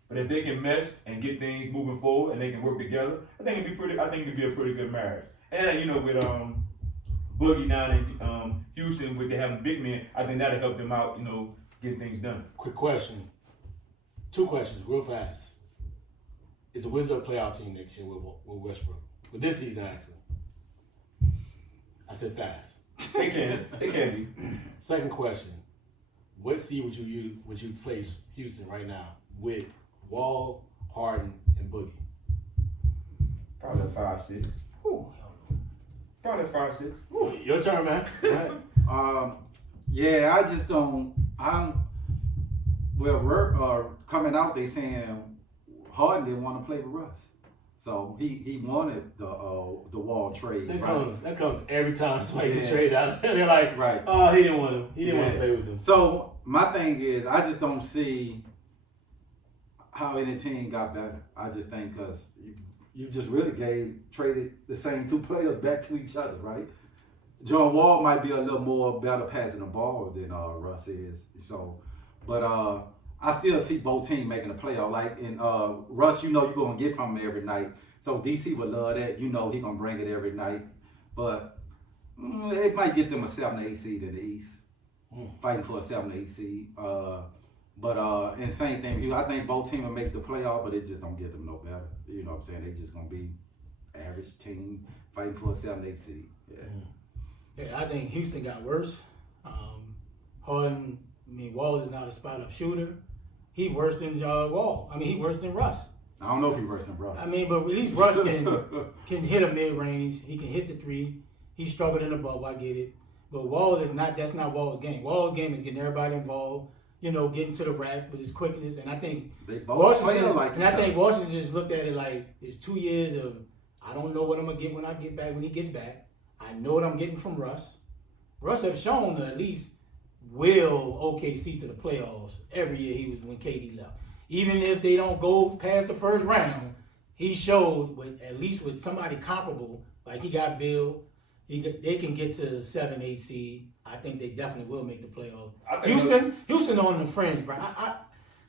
But if they can mesh and get things moving forward and they can work together, I think it'd be a pretty good marriage. And with Boogie down in Houston, with they having big men, I think that'll help them out, get things done. Quick question. 2 questions, real fast. Is the Wizards a playoff team next year with Westbrook? With this season, actually. I said fast. They can be. Second question. What seed would you place Houston right now with Wall, Harden, and Boogie? Probably a 5-6. Ooh. Probably a 5-6. Ooh, your turn, man. Yeah, I just don't. We're coming out. They saying Harden didn't want to play with Russ, so he wanted the Wall trade. That comes every time somebody gets traded out. They're like, right. Oh, he didn't want him. He didn't want to play with him. So my thing is, I just don't see how any team got better. I just think because you just really traded the same 2 players back to each other, right? John Wall might be a little more better passing the ball than Russ is. So, but I still see both teams making a playoff. Like in Russ, you're gonna get from him every night. So DC would love that. He gonna bring it every night. But it might get them a 7-8 seed in the East, fighting for a 7-8 seed. And same thing. I think both teams will make the playoff, but it just don't get them no better. You know what I'm saying? They just gonna be average team fighting for a 7-8 seed. Yeah. Yeah, I think Houston got worse. Harden, Wall is not a spot-up shooter. He worse than Wall. He worse than Russ. I don't know if he's worse than Russ. But at least Russ can hit a mid-range. He can hit the 3. He struggled in the bubble, I get it. But Wall that's not Wall's game. Wall's game is getting everybody involved, getting to the rack with his quickness. And I think they both Washington just looked at it like it's 2 years of I don't know what I'm gonna get when he gets back. I know what I'm getting from Russ. Russ have shown to at least will OKC to the playoffs every year when KD left. Even if they don't go past the first round, he showed at least with somebody comparable, like he got Bill, they can get to 7-8 seed. I think they definitely will make the playoffs. Houston on the fringe, bro.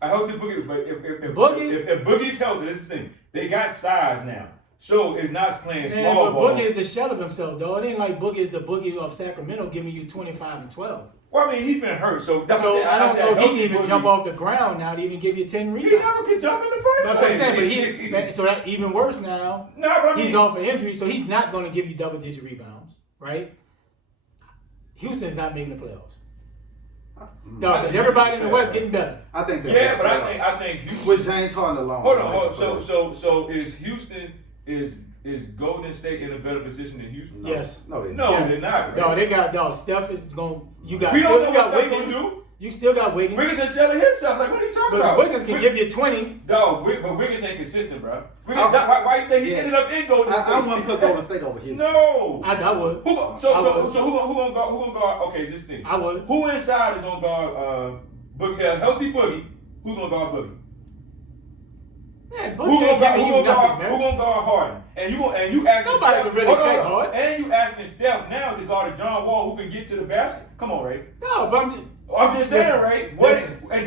I hope the Boogie, but if Boogie's healthy, this is the thing. They got size now. So it's not playing small ball. Boogie is the shell of himself, though. It ain't like Boogie is the Boogie of Sacramento giving you 25 and 12. Well, I mean, he's been hurt, so that's what I'm saying. I don't know if he can even jump off the ground now to even give you 10 rebounds. He never could jump in the first That's what I'm saying, but so that's even worse now. No, but I mean, he's off an injury, so he's not going to give you double-digit rebounds, right? Houston's not making the playoffs. No, because everybody in the West getting better. I think that. Yeah, but I think Houston with James Harden alone. Hold on. So is Houston is Golden State in a better position than Houston? No. Yes. No, they're not. Right? No, they got Steph is going. You got. We don't know what Wiggins. Wiggins do. You still got Wiggins. Wiggins is selling himself. Like, what are you talking about? Wiggins can give you 20. No, but Wiggins ain't consistent, bro. Why you think he ended up in Golden State? I want to put Golden State over Houston. No. I would. Who gonna guard? Okay, this thing. I would. Who inside is gonna guard Boogie? Healthy Boogie. Who's gonna guard Boogie? Man, Who gonna guard Harden? And you asking nobody Steph, can really check Harden. And you asking Steph now to guard a John Wall who can get to the basket. Come on, Ray. No, but I'm just saying, Ray. What is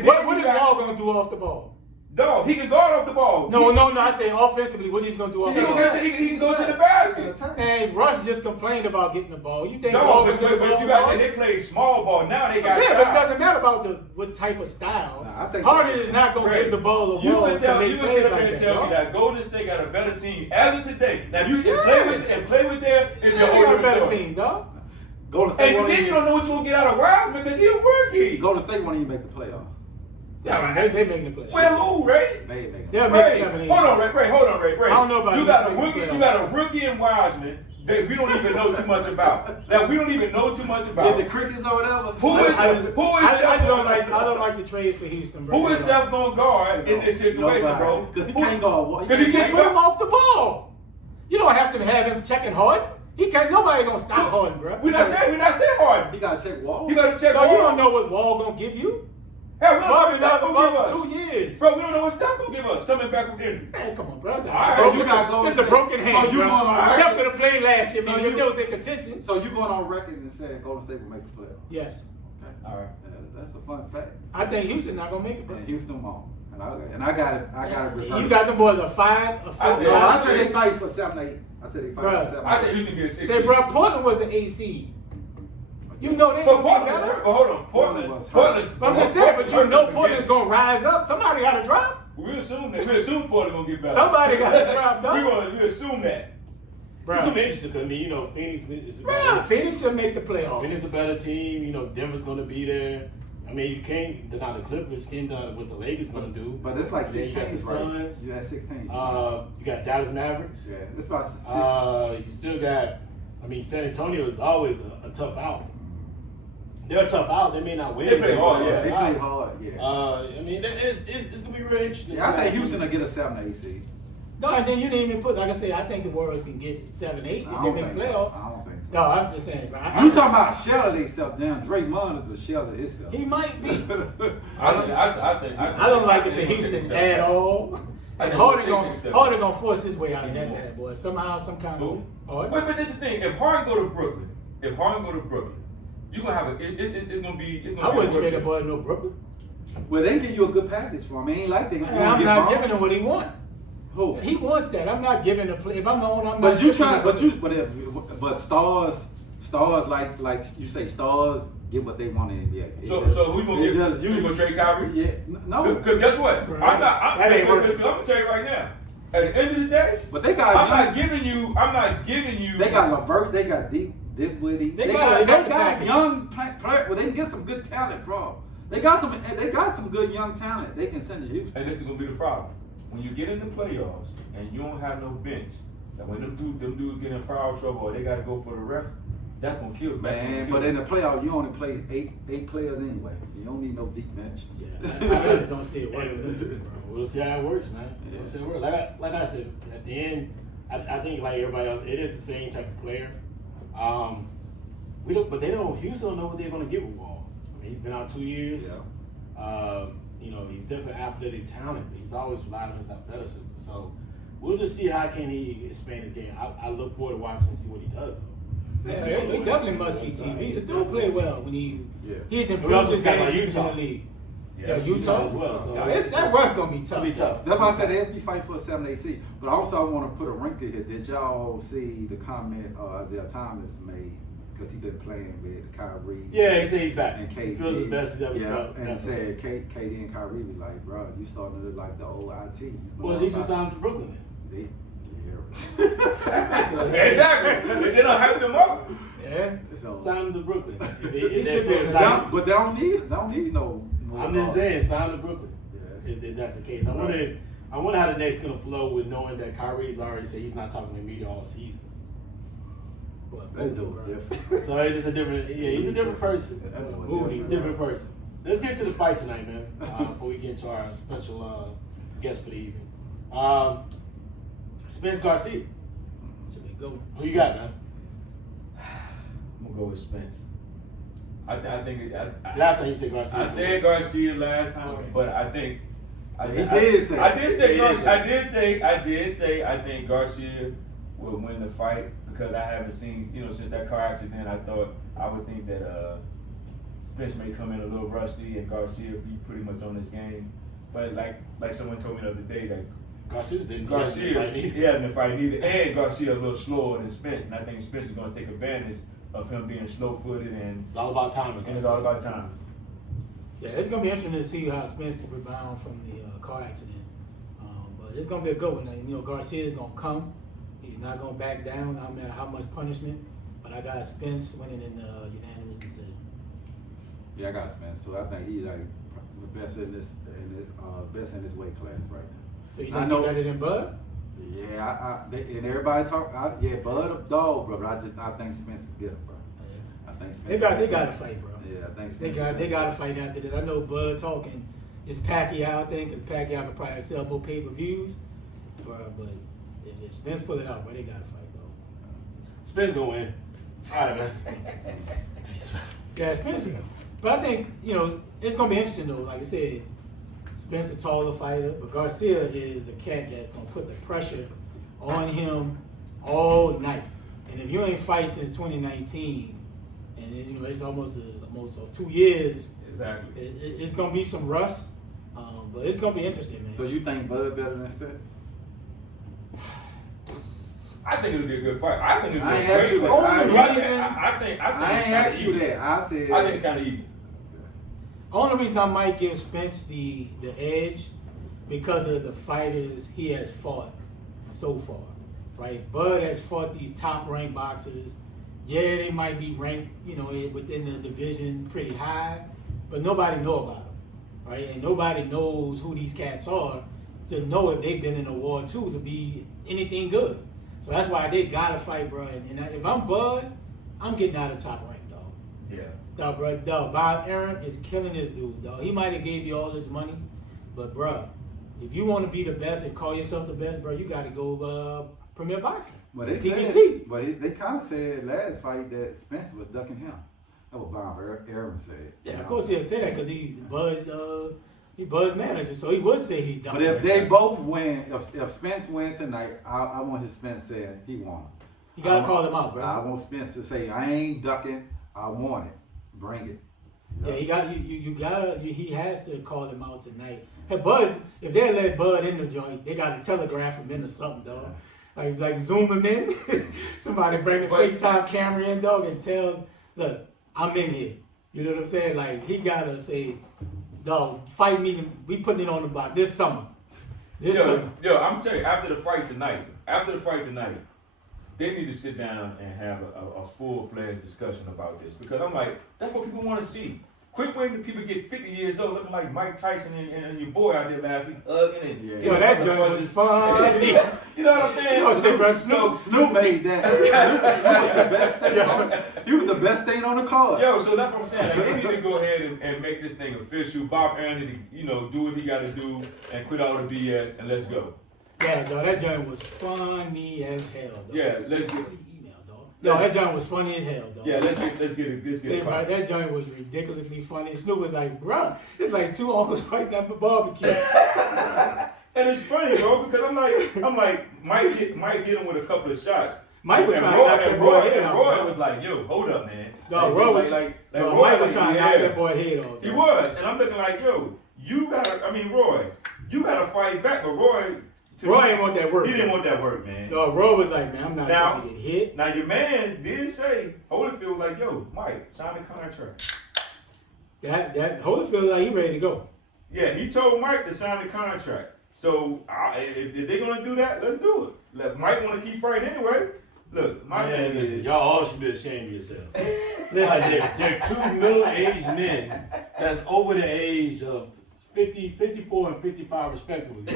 Wall gonna do off the ball? No, he can guard off the ball. No. I say offensively, what he's gonna do off the ball? He can go to the basket. And Russ just complained about getting the ball. You think? No, but you got they play small ball now. They got. But it doesn't matter about what type of style. Harden is not gonna give the ball a wall. You can sit up here and tell me that Golden State got a better team as of today. Now you play with them. If you're a better team, dog. Golden State. And then you don't know what you gonna get out of Wiseman because he's a rookie. Golden State won't even make the playoff. Yeah, they making the playoffs. Well, who, Ray? They'll make 7-8. Hold on, Ray. I don't know about you. You got a rookie in Wiseman that we don't even know too much about. Get the Crickets or whatever. I don't like the trade for Houston, bro. Who is Steph gonna guard in this situation, bro? Because he can't guard. Because he can't put him off the ball. You don't have to have him checking Harden. He can't. Nobody gonna stop Harden, bro. We're not saying Harden. He gotta check Wall. You gotta check Wall. No, you don't know what Wall gonna give you. Hell, we don't know what Steph gonna give us. 2 years. Bro, we don't know what Steph gonna give us coming back from injury. Man, come on, bro. It's a broken hand, so bro. Steph could have played last year if they was in contention. So you going on record and saying Golden State will make the playoffs? Yes. Okay. All right. That's a fun fact. I think Houston not gonna make it, bro. And Houston won't. And I got it reversed. You got them boys a 5, a 4. I said they fight for 7-8. I said they fight for 7-8. I think Houston be a 6. Say, bro, Portland was an 8 seed. You know they ain't gonna be better. Hold on, Portland's. I'm just saying, but you know Portland's gonna rise up. Somebody got to drop. We assume Portland's gonna get better. Somebody got to drop, though. We assume that. It's gonna be interesting because Phoenix is. Phoenix should make the playoffs. Phoenix is a better team. Denver's gonna be there. I mean, you can't deny the Clippers. Can't deny what the Lakers gonna do. But it's like 16, you got the Suns. You got 16. You got Dallas Mavericks. Yeah, it's about 6. You still got. San Antonio is always a tough out. They're a tough out. They may not win. They play hard. Yeah, they play hard. Yeah. It's gonna be real interesting. Yeah, I think Houston will get a 7-8 seed. No, and then you didn't even put. Like I said, I think the Warriors can get 7-8 if they make playoffs. I don't think so. No, I'm just saying, bro. You talking about shell of themselves down? Draymond is a shell of himself. He might be. I don't like it for Houston at all. And Harden gonna force his way out of that bad boy somehow, some kind of way. But this is the thing. If Harden go to Brooklyn, you gonna have it's gonna be. I wouldn't trade a boy to no Brooklyn. Well, they give you a good package for him. It ain't like they. I'm not giving him what he wants. Who? He wants that. I'm not giving a play. If I'm the owner, I'm but not. You try. But stars like you say, stars get what they want in the NBA. So who you gonna give? You gonna trade Kyrie? Yeah. No. Because guess what? I'm gonna tell you right now. At the end of the day, but they got. I'm not giving you. They got LeVert. They got Dipwitty. They got young players. Well, they can get some good talent from. They got some good young talent. They can send to Houston. And this is gonna be the problem. When you get in the playoffs and you don't have no bench, that when them dudes get in foul trouble or they gotta go for the ref, that's gonna kill. Man, but in the playoffs you only play eight players anyway. You don't need no deep bench. Yeah, I just don't see it working. We'll see how it works, man. We'll see how it works. Like I said, at the end, I think like everybody else, it is the same type of player. Houston don't know what they're gonna get with Wall. I mean, he's been out 2 years. Yeah. He's definitely athletic talent, but he's always relied on his athleticism. So we'll just see how can he expand his game. I look forward to watching and see what he does. Yeah, he definitely must see TV. He still play well when he's improved his got game in Utah. the league. Yeah, Utah as well. So That rush gonna be tough. It'll be tough. That's why I said they'll be fighting for a 7-8 seed. But also I want to put a wrinkle here. Did y'all see the comment Isaiah Thomas made? Because he been playing with Kyrie. Yeah, he said he's back. And KD. He feels the best he's ever yeah, felt. and Definitely. said KD and Kyrie was like, bro, you starting to look like the old IT. Well, he should sign to Brooklyn then. Exactly. And then I hyped him up. Yeah. Sign him to Brooklyn. He should be. But they don't need no more. I'm just saying, sign to Brooklyn. Yeah. If that's the case. I wonder how the Knicks gonna flow with knowing that Kyrie's already said he's not talking to media all season. They do it different. So it's just a different. Yeah, he's a different person. He's a different person. Let's get to the fight tonight, man. Before we get into our special guest for the evening. Spence Garcia. Should we go? Who you got, man? I'm gonna go with Spence. I think Last time you said Garcia. I said Garcia last time, Okay. but I think He did say. I did say He Garcia. did I did say I think Garcia will win the fight because I haven't seen, since that car accident. I would think that Spence may come in a little rusty and Garcia be pretty much on his game. But like someone told me the other day that Garcia's been Garcia, he hadn't been fighting either, and Garcia a little slower than Spence, and I think Spence is going to take advantage of him being slow-footed and It's all about timing. it's all about time. Yeah, it's gonna be interesting to see how Spence can rebound from the car accident. But it's gonna be a good one. Garcia is gonna come. He's not gonna back down, no matter how much punishment. But I got Spence winning in the unanimous decision. Yeah, I got Spence. So I think he's like the best in this weight class right now. So you think he's better than Bud? Yeah, and everybody talk. Bud a dog, bro. But I think Spence is better, bro. I think Spence. They got to fight, bro. Yeah, I think They Spence. got to fight after this. I know Bud talking is Pacquiao thing because Pacquiao could probably sell more pay-per-views, bro. But if Spence pull it out, bro, they got to fight, bro. Spence gonna win. All right, man. Yeah, Spence. But I think it's gonna be interesting though. Like I said, Spence a taller fighter, but Garcia is a cat that's gonna put the pressure on him all night. And if you ain't fight since 2019, and it's almost 2 years, Exactly. it's gonna be some rust. But it's gonna be interesting, man. So you think Bud better than Spence? I think it'll be a good fight. I think it'll be I a ain't asked great you fight. that. I think I ain't asked you that. I said. I think it's kind of even. Only reason I might give Spence the edge because of the fighters he has fought so far, right? Bud has fought these top-ranked boxers. Yeah, they might be ranked, within the division pretty high, but nobody know about them, right? And nobody knows who these cats are to know if they've been in a war too to be anything good. So that's why they gotta fight, bro. And if I'm Bud, I'm getting out of top rank, dog. Yeah. Dog, Bob Aaron is killing this dude, dog. He might have gave you all this money, but bro, if you want to be the best and call yourself the best, bro, you got to go Premier Boxing. But they PBC. said, they kind of said last fight that Spence was ducking him. That was Bob Aaron said. Yeah, of course he'll say that because he's Bud's manager, so he would say he's ducking. But if they both win, if Spence wins tonight, I want his Spence said he won. You got to call him out, bro. I want Spence to say, I ain't ducking, I want it. Bring it. Yeah, he has to call him out tonight. Hey, Bud, if they let Bud in the joint, they got to telegraph him into something, dog. Like zoom him in. Somebody bring the FaceTime camera in, dog, and tell, look, I'm in here. You know what I'm saying? Like, he got to say, dog, fight me. We putting it on the block this summer. Summer. I'm telling you, after the fight tonight, they need to sit down and have a full-fledged discussion about this because I'm like, that's what people want to see. Quit waiting till people get 50 years old looking like Mike Tyson and your boy out there last week hugging and that joint was fun. You know what I'm saying? Snoop made that. He was the best thing on the card. So that's what I'm saying. Like, they need to go ahead and make this thing official. Bob Aaron need to, do what he got to do and quit all the BS and let's go. Yeah, dog, that joint was funny as hell, dog. Yeah, let's get that joint was funny as hell, dog. Yeah, let's get it. Right, that joint was ridiculously funny. Snoop was like, bro, it's like two uncles fighting at the barbecue. And it's funny, bro, because I'm like, Mike hit him with a couple of shots. Mike was and trying to knock that boy head off. Roy was like, "Yo, hold up, man." No, Roy was Mike was trying to knock that boy head off. He was, and I'm looking like, "Yo, Roy, you gotta fight back." But Roy didn't want that work. He didn't want that work, man. No, Roy was like, "Man, I'm not trying to get hit." Now your man did say Holyfield was like, "Yo, Mike, sign the contract." That Holyfield like he ready to go. Yeah, he told Mike to sign the contract. So if they're gonna do that, let's do it. Let Mike want to keep fighting anyway. Look, my man is. Y'all all should be ashamed of yourselves. Listen, they're two middle-aged men that's over the age of 50, 54, and 55 respectively.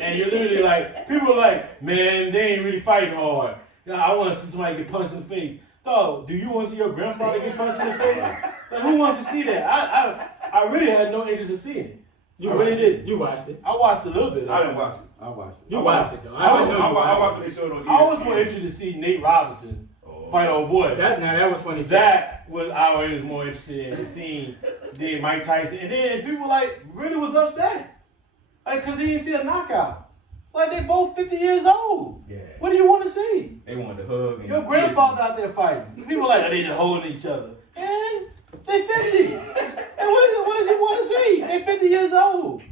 And you're literally like, people are like, man, they ain't really fighting hard. I want to see somebody get punched in the face. Dog, do you want to see your grandfather get punched in the face? Like, who wants to see that? I really had no interest in seeing it. You really did. You watched it. I watched a little bit. I didn't watch it. I watched it. You watched it though. I watched the show on ESPN. I was more interested to see Nate Robinson fight old boy. That was funny too. That was I was more interested in seeing than Mike Tyson. And then people like really was upset. Like, cause he didn't see a knockout. Like, they both 50 years old. Yeah. What do you want to see? They wanted to hug. And Your grandfather out there fighting. People like, they just holding each other. And they 50. And what does he want to see? They 50 years old.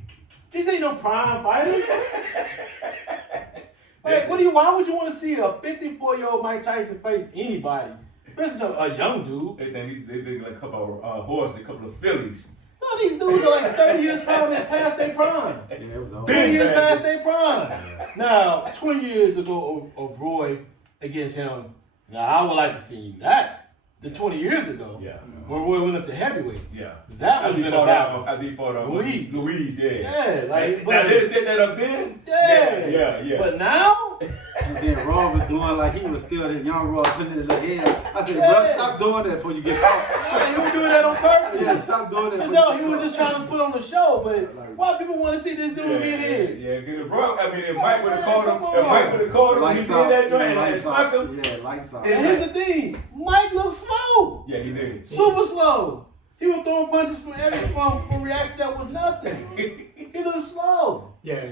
These ain't no prime fighters. Like, why would you want to see a 54-year-old Mike Tyson face anybody? This is a young dude. They think like a couple of horses, a couple of fillies. No, these dudes are like 30 years past their prime. Yeah, it was all 20 years past their prime. Now, 20 years ago of Roy against him, now I would like to see that. The 20 years ago, Yeah. when Roy went up to heavyweight. Yeah. That would have been a battle. After he fought on Louise, yeah. Yeah, like, now they set that up then? Yeah. But now, And then Raw was doing like he was still that young Raw putting his little head up. I said, bro, stop doing that before you get caught. he was doing that on purpose. Yeah, stop doing that. No, he was just trying to put on the show, but why people want to see this dude get hit? Yeah, because if Mike would have called him, when he did that joint and snuck him. Yeah, lights out. And here's the thing, Mike looked slow. Yeah, he did. Super slow. He was throwing punches from reaction that was nothing. He looked slow. Yeah.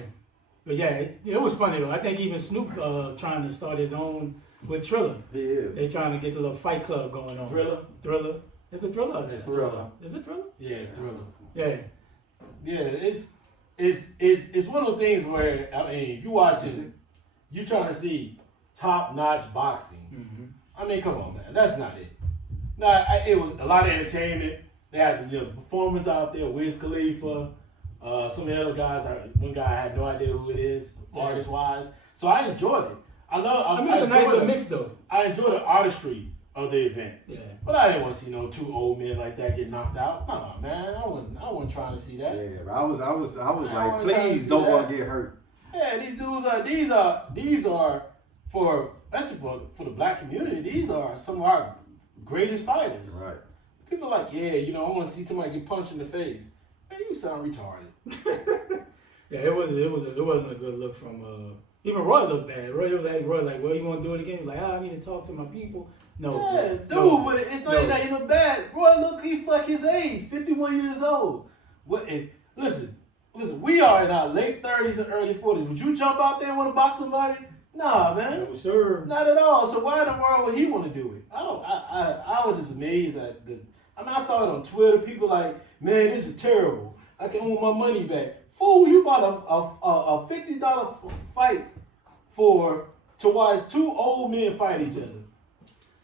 But yeah, it was funny though. I think even Snoop trying to start his own with Triller. He is. They trying to get the little fight club going on. Thriller. Is it Thriller? It's Thriller. Is it Thriller? Yeah, it's Thriller. Yeah. Yeah, it's one of those things where, I mean, if you watch it, you're trying to see top-notch boxing. Mm-hmm. I mean, come on, man. That's not it. No, it was a lot of entertainment. They had the performers out there, Wiz Khalifa, some of the other guys. One guy I had no idea who it is, artist-wise. So I enjoyed it. I mean, it's a nice little mix, though. I enjoyed the artistry of the event. Yeah. But I didn't want to see no two old men like that get knocked out. No, man, I wasn't trying to see that. Yeah, I was like, wasn't trying to please see don't that. want to get hurt. Yeah, these are for especially for the black community. These are some of our greatest fighters. Right. People are like, I want to see somebody get punched in the face. Man, you sound retarded. Yeah, it wasn't a good look from even Roy looked bad. Roy like, well, you want to do it again? He's like, I need to talk to my people. No, but it's not that even bad. Roy he's like his age, 51 years old. Listen, we are in our late 30s and early 40s. Would you jump out there and want to box somebody? Nah, man. No, sir. Not at all. So why in the world would he want to do it? I was just amazed at I saw it on Twitter. People like, man, this is terrible. I can't want my money back. Fool, you bought a $50 fight to watch two old men fight each other.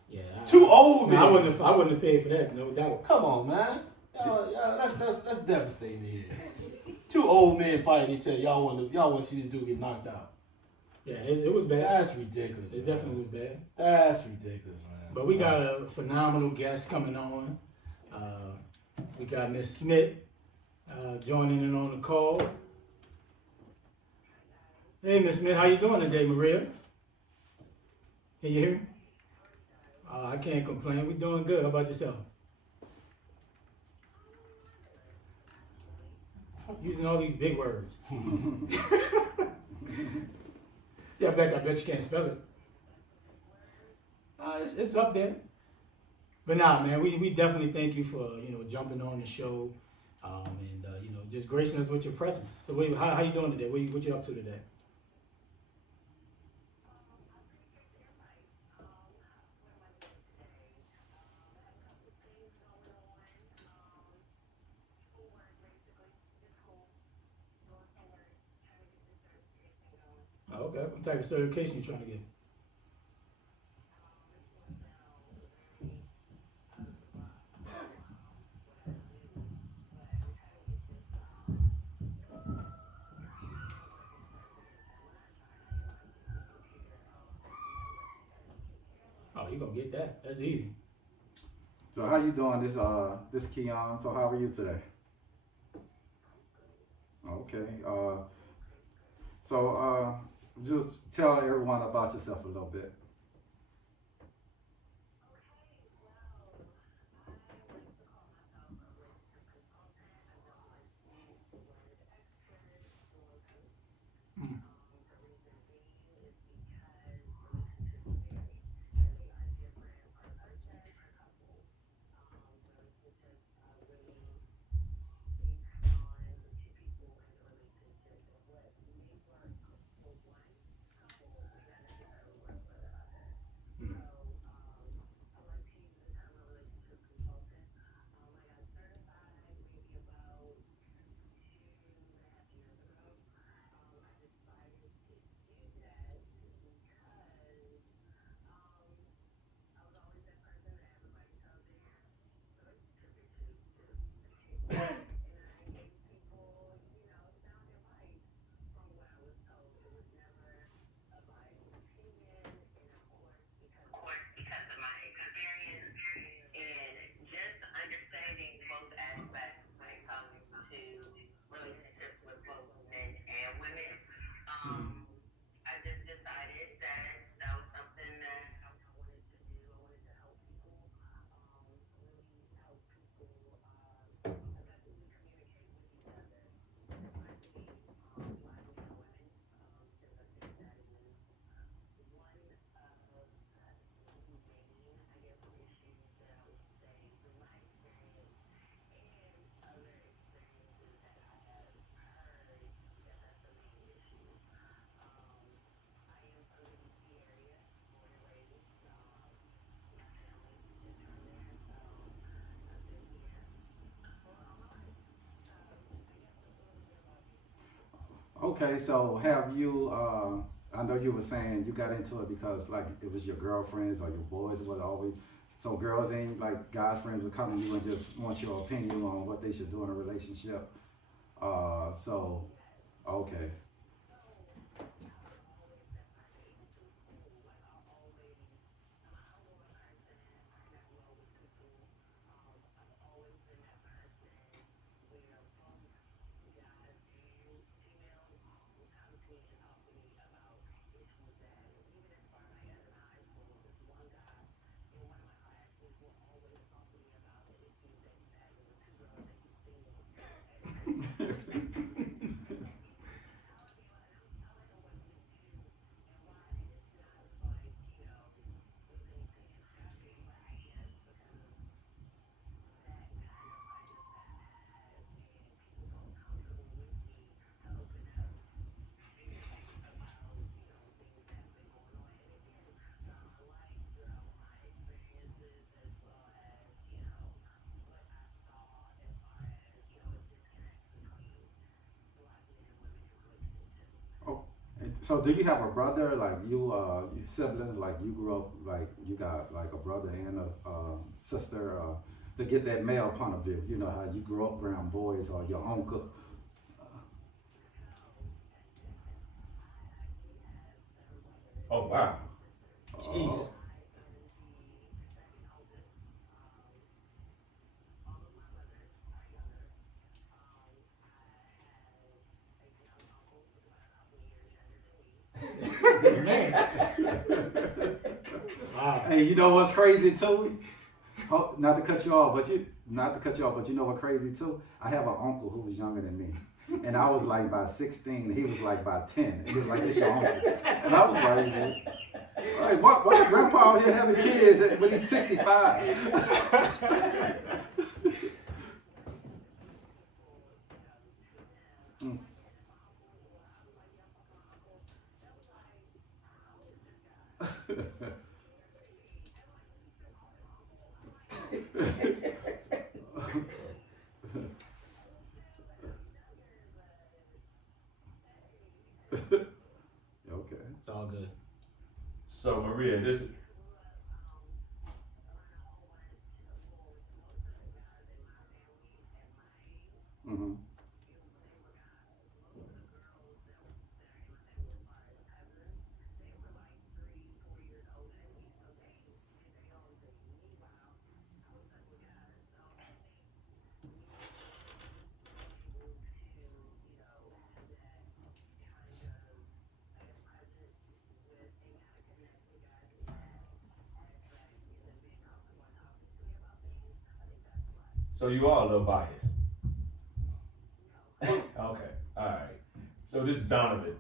Yeah. Two old men. I wouldn't have paid for that. No doubt. Come on, man. That's devastating to hear. Two old men fighting each other. Y'all want to see this dude get knocked out. Yeah, it was bad. That's ridiculous. It definitely was bad. That's ridiculous, man. But we got a phenomenal guest coming on. We got MsSmith joining in on the call. Hey, MsSmith, how you doing today, Maria? Can you hear me? I can't complain. We're doing good. How about yourself? Using all these big words. Yeah, I bet you can't spell it. It's up there. But nah, man, we definitely thank you for jumping on the show, and just gracing us with your presence. So how you doing today? What you up to today? Okay. What type of certification you trying to get? Oh, you gonna get that? That's easy. So how you doing this Keon? So how are you today? Okay. So just tell everyone about yourself a little bit. Okay, so have you? I know you were saying you got into it because like it was your girlfriends or your boys was always. So girls ain't like guys friends would come to you and just want your opinion on what they should do in a relationship. So okay. Oh, so do you have a brother like you siblings like you grew up like you got like a brother and a sister to get that male point of view? You know how you grew up around boys or your uncle. Oh wow. Jeez. Man. Wow. Hey, you know what's crazy too? Oh, not to cut you off, but you know what crazy too? I have an uncle who was younger than me. And I was like by 16, and he was like by 10. He was like, it's your uncle. And I was like, what the grandpa out here having kids when he's 65? Mm. Okay. career. This. Mm-hmm. So you are a little biased. Okay, all right. So this is Donovan.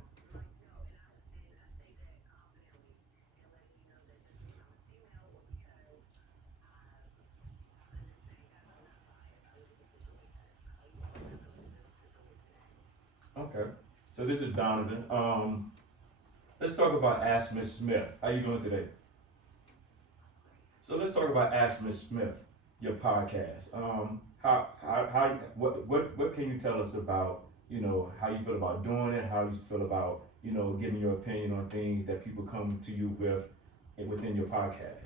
Okay. So this is Donovan. Let's talk about MsSmith. How you doing today? So let's talk about MsSmith, your podcast. What can you tell us about, how you feel about doing it, how you feel about, giving your opinion on things that people come to you with within your podcast?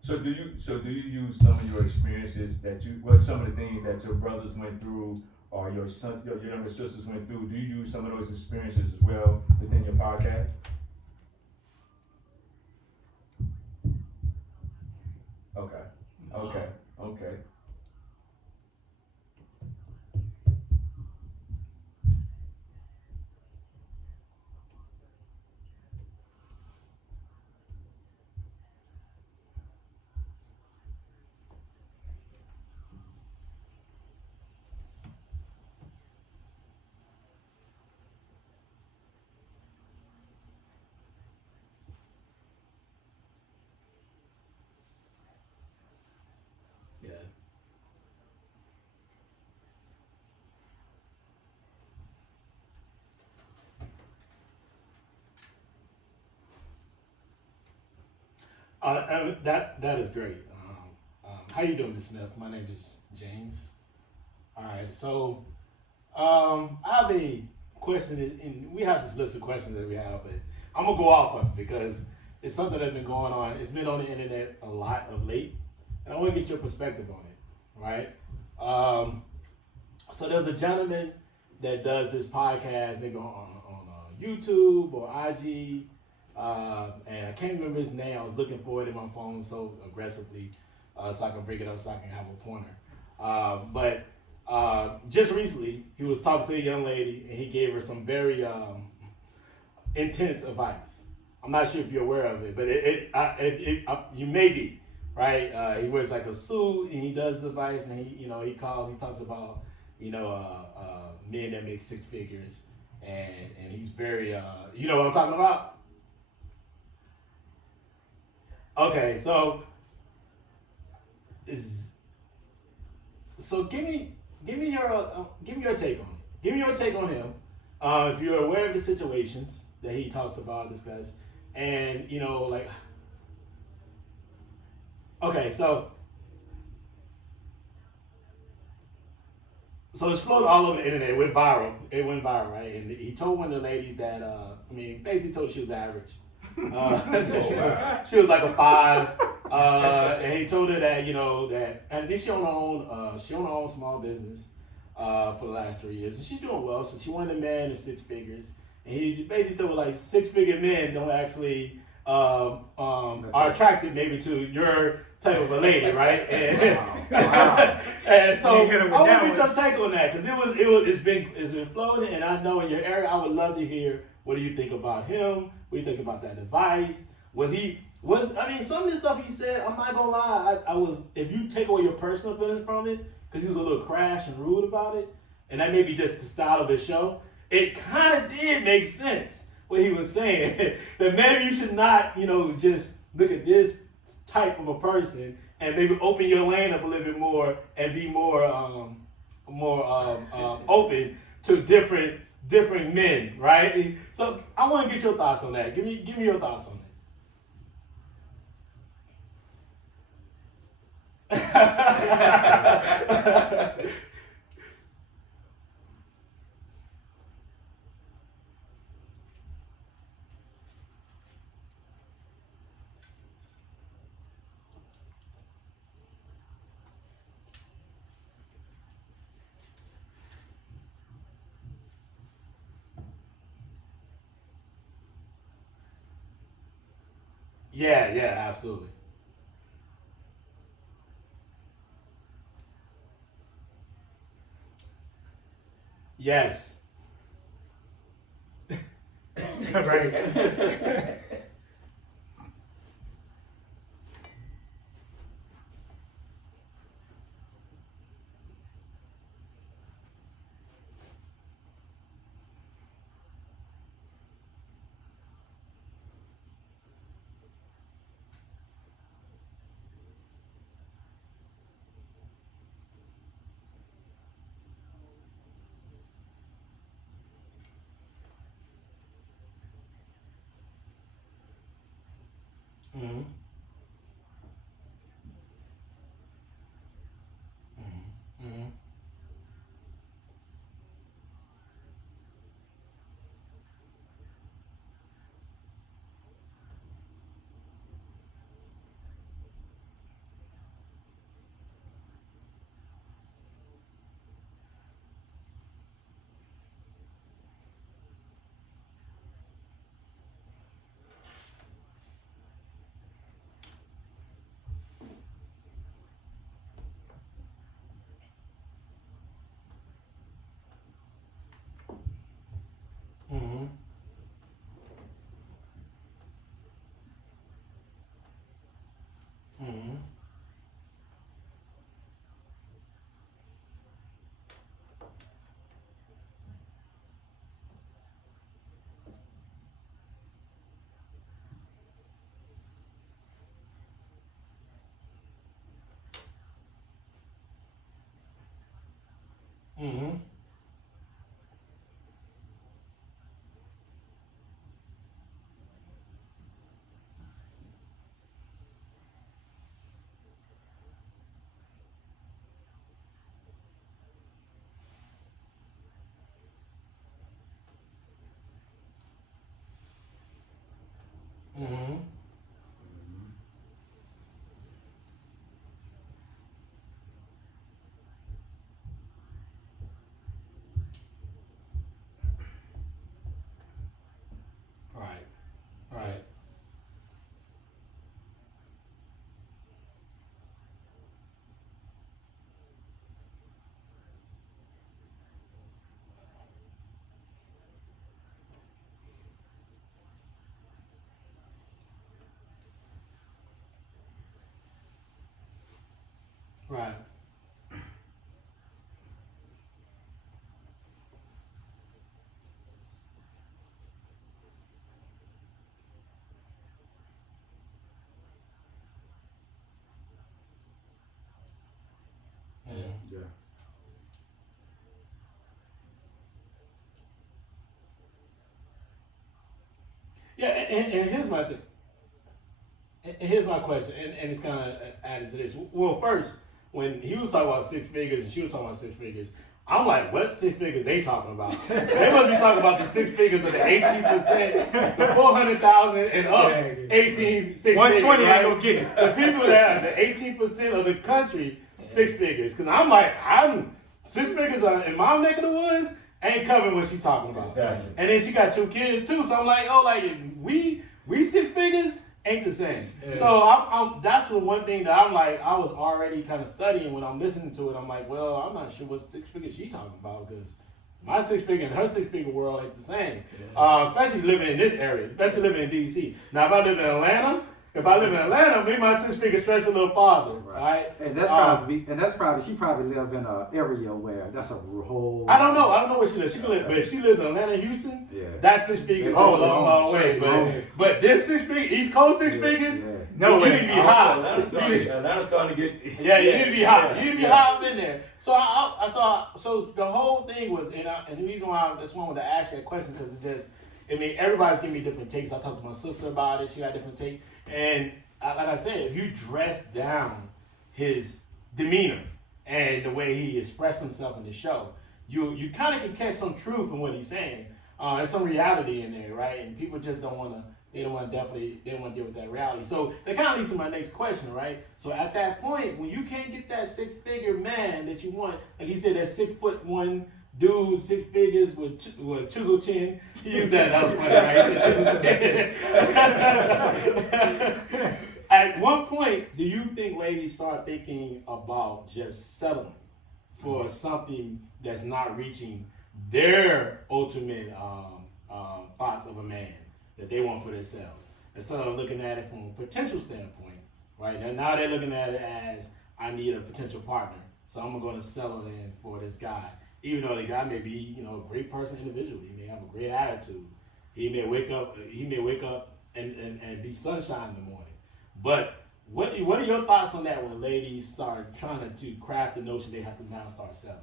So do you use some of your experiences some of the things that your brothers went through or your younger sisters went through? Do you use some of those experiences as well within your podcast? Okay. Yeah. That is great. How you doing, Ms. Smith? My name is James. All right, so I have a question, and we have this list of questions that we have, but I'm gonna go off of it because it's something that's been going on. It's been on the internet a lot of late, and I want to get your perspective on it, right? So there's a gentleman that does this podcast, maybe on YouTube or IG. And I can't remember his name. I was looking for it in my phone so aggressively, so I can bring it up so I can have a pointer. But just recently, he was talking to a young lady, and he gave her some very intense advice. I'm not sure if you're aware of it, but you may be, right? He wears like a suit, and he does advice, and he talks about, men that make six figures, and he's very, you know what I'm talking about? Okay, so give me your take on it. Give me your take on him. If you're aware of the situations that he talks about, discuss, and okay, so it's floating all over the internet. It went viral, right? And he told one of the ladies that basically told her she was average. She was like a 5, and he told her that and then she owned her own small business, for the last 3 years, and she's doing well. So she won the man in 6 figures, and he just basically told her like 6-figure men don't actually are attracted maybe to your type of a lady, right? And, and so I want to get your take on that because it's been floating, and I know in your area, I would love to hear what do you think about him? What do you think about that advice? I mean, some of the stuff he said, I'm not gonna lie, I was, if you take away your personal feelings from it, because he was a little crash and rude about it, and that may be just the style of his show, it kind of did make sense what he was saying. That maybe you should not, just look at this type of a person and maybe open your lane up a little bit more and be more open to different men, right? So I want to get your thoughts on that. Give me your thoughts on that. Yeah, absolutely. Yes. Right. Mm-hmm. Mm-hmm. Mm-hmm. Mm-hmm. Mm-hmm. Mm-hmm. Right. Right. Right. Mm-hmm. Yeah. Yeah, and here's my thing. And here's my question, and it's kind of added to this. Well, first, when he was talking about 6 figures and she was talking about 6 figures, I'm like, what 6 figures they talking about? They must be talking about the 6 figures of the 18%, the 400,000 and up, 6 120 figures, ain't gonna get it. The people that have the 18% of the country, 6 figures. Because I'm like, 6 figures in my neck of the woods ain't covering what she talking about. Exactly. And then she got 2 kids too, so I'm like, oh, like we 6 figures ain't the same. Yeah. So I'm that's the one thing that I'm like, I was already kind of studying when I'm listening to it. I'm like, well, I'm not sure what 6 figures she talking about because my 6 figure and her 6 figure world ain't the same. Especially living in this area, especially living in DC. Now if I live in Atlanta, maybe my 6 figure stretch a little farther, right? And that's probably she probably live in an area where that's a whole. I don't know where she lives. She lives, but if she lives in Atlanta, Houston, Yeah. that 6 figures go a long way. But this 6 figures, East Coast 6 figures, no, you need to be hot. Atlanta's starting to get. Yeah, you need to be hot. You need to be hot up in there. So I saw. So the whole thing was, and the reason why I just wanted to ask that question because it's just, I mean, everybody's giving me different takes. I talked to my sister about it. She got different takes. And like I said, if you dress down his demeanor and the way he expressed himself in the show, you kind of can catch some truth in what he's saying. There's some reality in there, right? And people just don't want to. They don't want to deal with that reality. So that kind of leads to my next question, right? So at that point, when you can't get that 6-figure man that you want, like he said, that 6'1" dude, 6 figures with chisel chin. He used that. That was funny, right? At one point, do you think ladies start thinking about just settling for something that's not reaching their ultimate thoughts of a man that they want for themselves, instead of looking at it from a potential standpoint, right? And now they're looking at it as, I need a potential partner, so I'm going to settle in for this guy. Even though the guy may be, a great person individually, he may have a great attitude, he may wake up and be sunshine in the morning. But what are your thoughts on that when ladies start trying to craft the notion they have to now start settling?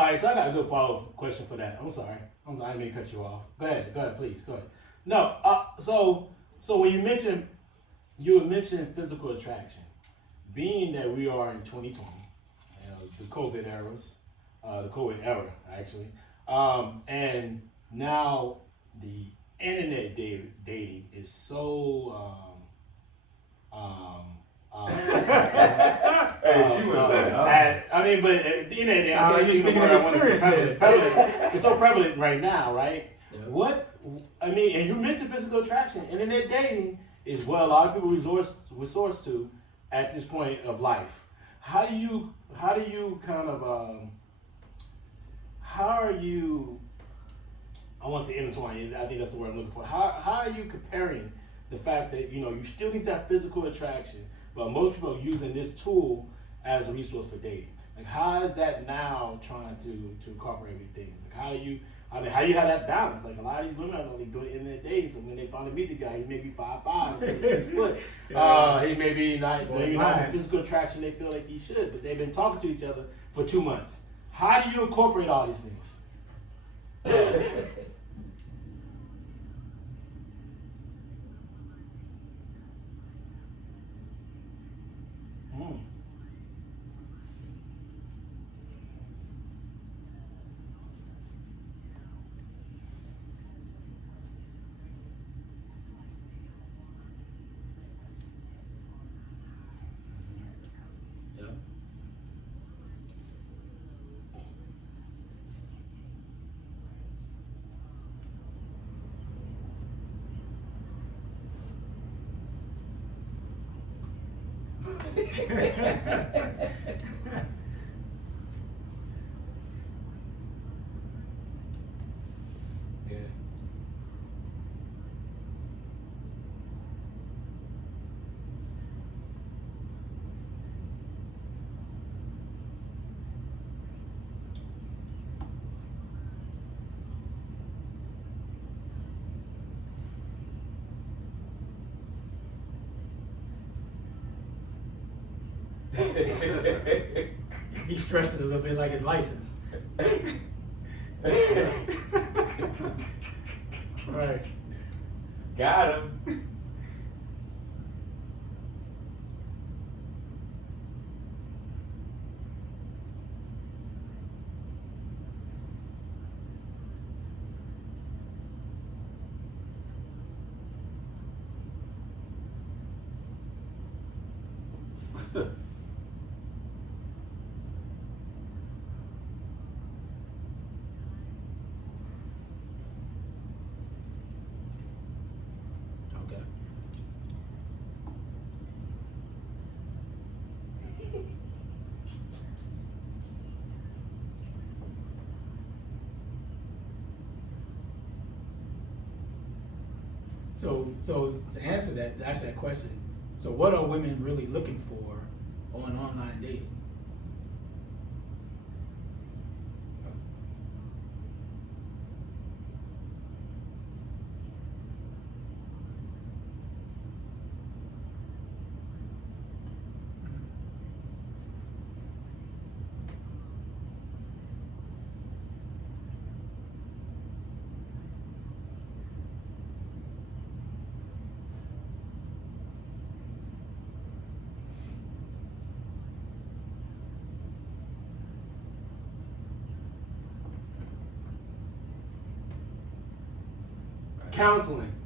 All right, so I got a good follow-up question for that. I'm sorry. I didn't mean to cut you off. Go ahead, please. Go ahead. No, so when you mentioned physical attraction, being that we are in 2020, the COVID era actually, and now the internet dating is so Hey, she was there. I mean, but the internet dating, I you're can't think of speaking the word of I want to say. experience Prevalent. It's so prevalent right now, right? Yeah. And you mentioned physical attraction. Internet dating is what a lot of people resource to at this point of life. How do you kind of how are you? I want to say intertwined. I think that's the word I'm looking for. How are you comparing the fact that you still need that physical attraction, but most people are using this tool as a resource for dating? Like, how is that now trying to incorporate with things? Like, how do you have that balance? Like, a lot of these women are only doing internet dating, so when they finally meet the guy, he may be 5'5", 6 foot. He may be not the physical attraction they feel like he should, but they've been talking to each other for 2 months. How do you incorporate all these things? Yeah. Yeah. He's stressing a little bit like his license. Right. Got him. Okay. So to answer that, to ask that question, so what are women really looking for on online dating?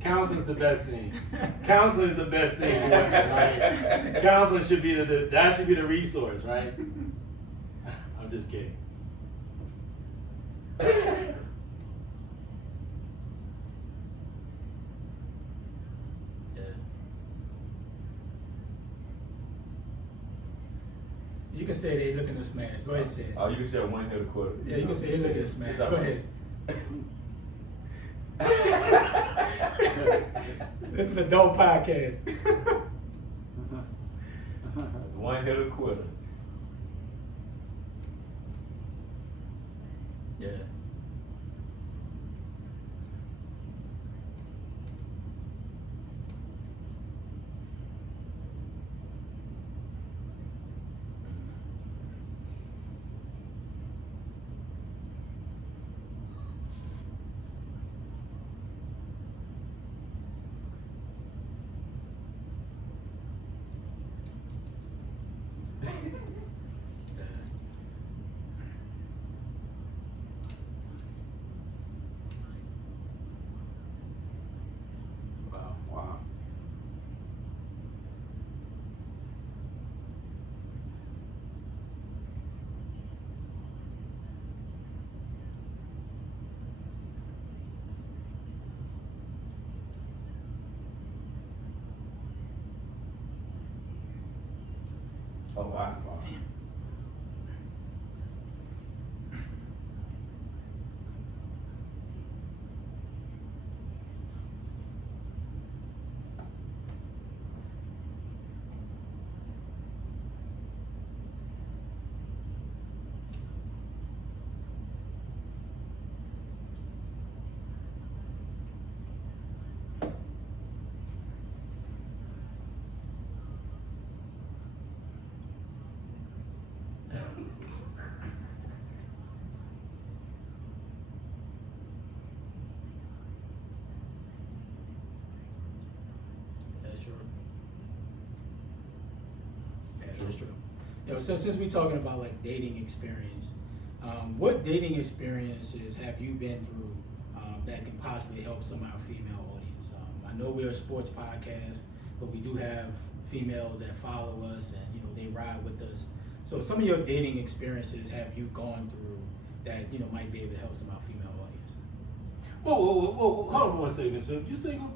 Counseling's the best thing. Counseling is the best thing for women, right? Counseling should be that should be the resource, right? I'm just kidding. You can say they looking to smash. Go ahead and say it. Oh, you can say a one hitter quarter. Yeah, you can say they looking to smash. Go ahead. This is an adult podcast. One hitter quitter. Yeah. Wow. Wow. Oh wow. That's true. That's true. So since we're talking about like dating experience, what dating experiences have you been through that can possibly help some of our female audience? I know we're a sports podcast, but we do have females that follow us and they ride with us. So some of your dating experiences have you gone through that might be able to help some of our female audience? Whoa, hold on for 1 second, MsSmith. You single?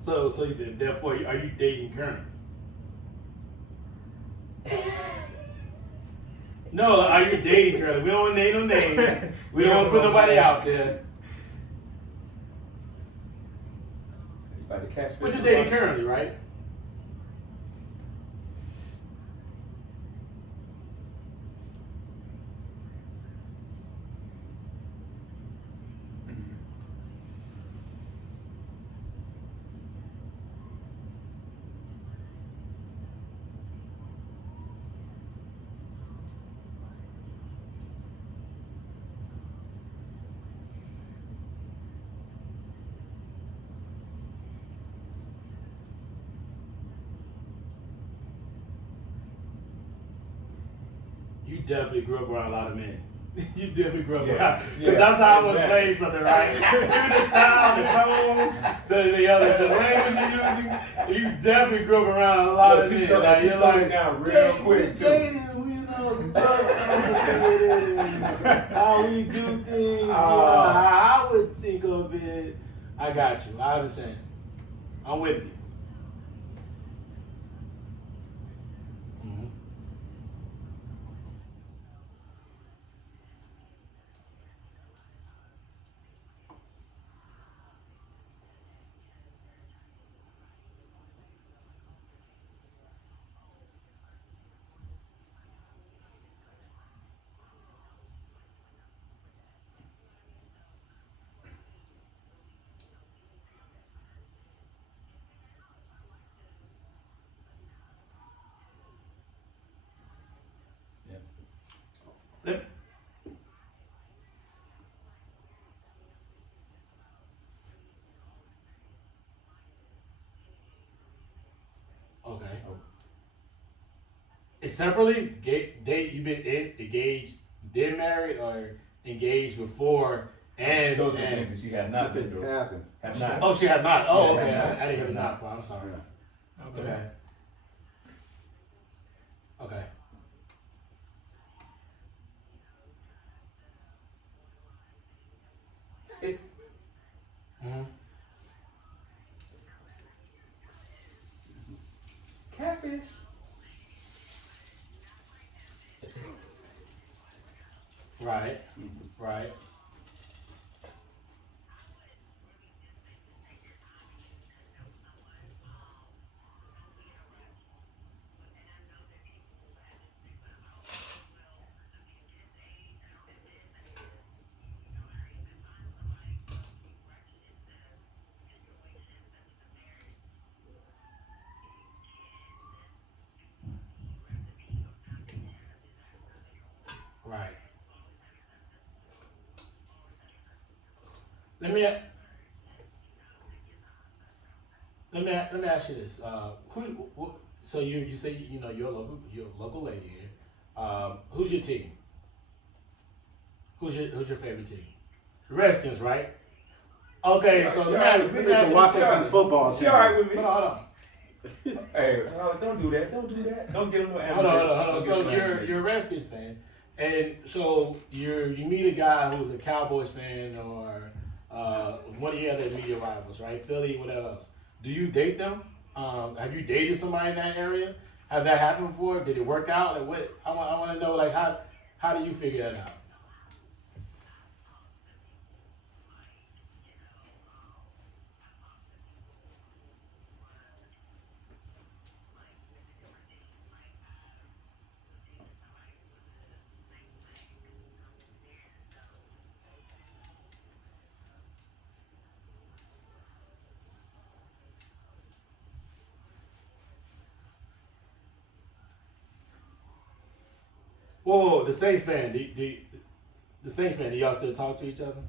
So therefore, are you dating currently? No, are you dating currently? We don't want to name no names. We don't want to put nobody out there. Like the catch. But you're dating currently, right? You definitely grew up around a lot of men. You definitely grew up around. Because that's how I was playing something, right? Even the style, the tone, the language you're using. You definitely grew up around a lot of men. She slowed it down real quick too. How we do things, how I would think of it. I got you. I understand. I'm with you. Okay. It's separately date. You been engaged, then married, or engaged before and. Those are things that she had not been through. Have not. Oh, she had not. Oh, Yeah, okay. have I didn't hear the not part. I'm sorry. Okay. Okay. Mm-hmm. Catfish. Right. Right. Right. Let me ask you this. So you say you're a local lady here. Who's your team? Who's your favorite team? The Redskins, right? Okay, so let me ask It's the Washington football She team. all right with me. Hold on. Hey, don't do that. Don't do that. Don't get him no Hold ammunition. on. So you're a Redskins fan, and so you meet a guy who's a Cowboys fan or one of your other media rivals, right? Philly, whatever else. Do you date them? Have you dated somebody in that area? Have that happened before? Did it work out? Like what? I want to know like how do you figure that out? Whoa, the Saints fan. The Saints fan. Do y'all still talk to each other?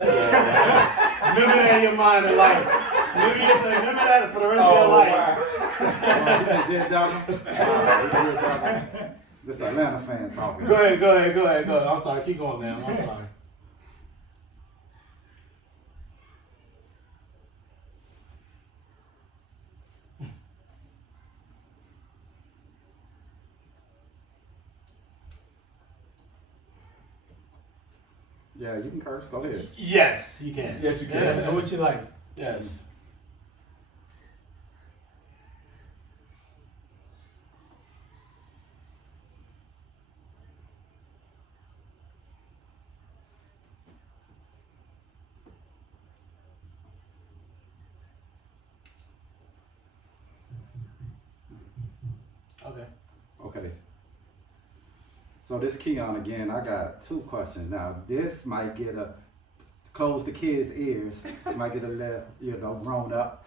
Yeah. Remember that in your mind and life. Remember that for the rest of your life. He just did that one. He did that one. This Atlanta fan talking. Go ahead. I'm sorry. Keep going, man. I'm sorry. Yeah, you can curse. Go ahead. Yes, you can. Yes, you can. Yeah. Do what you like. Yes. Okay. Okay. So this Keon again, I got two questions. Now this might get close the kids' ears. Might get a little, grown up.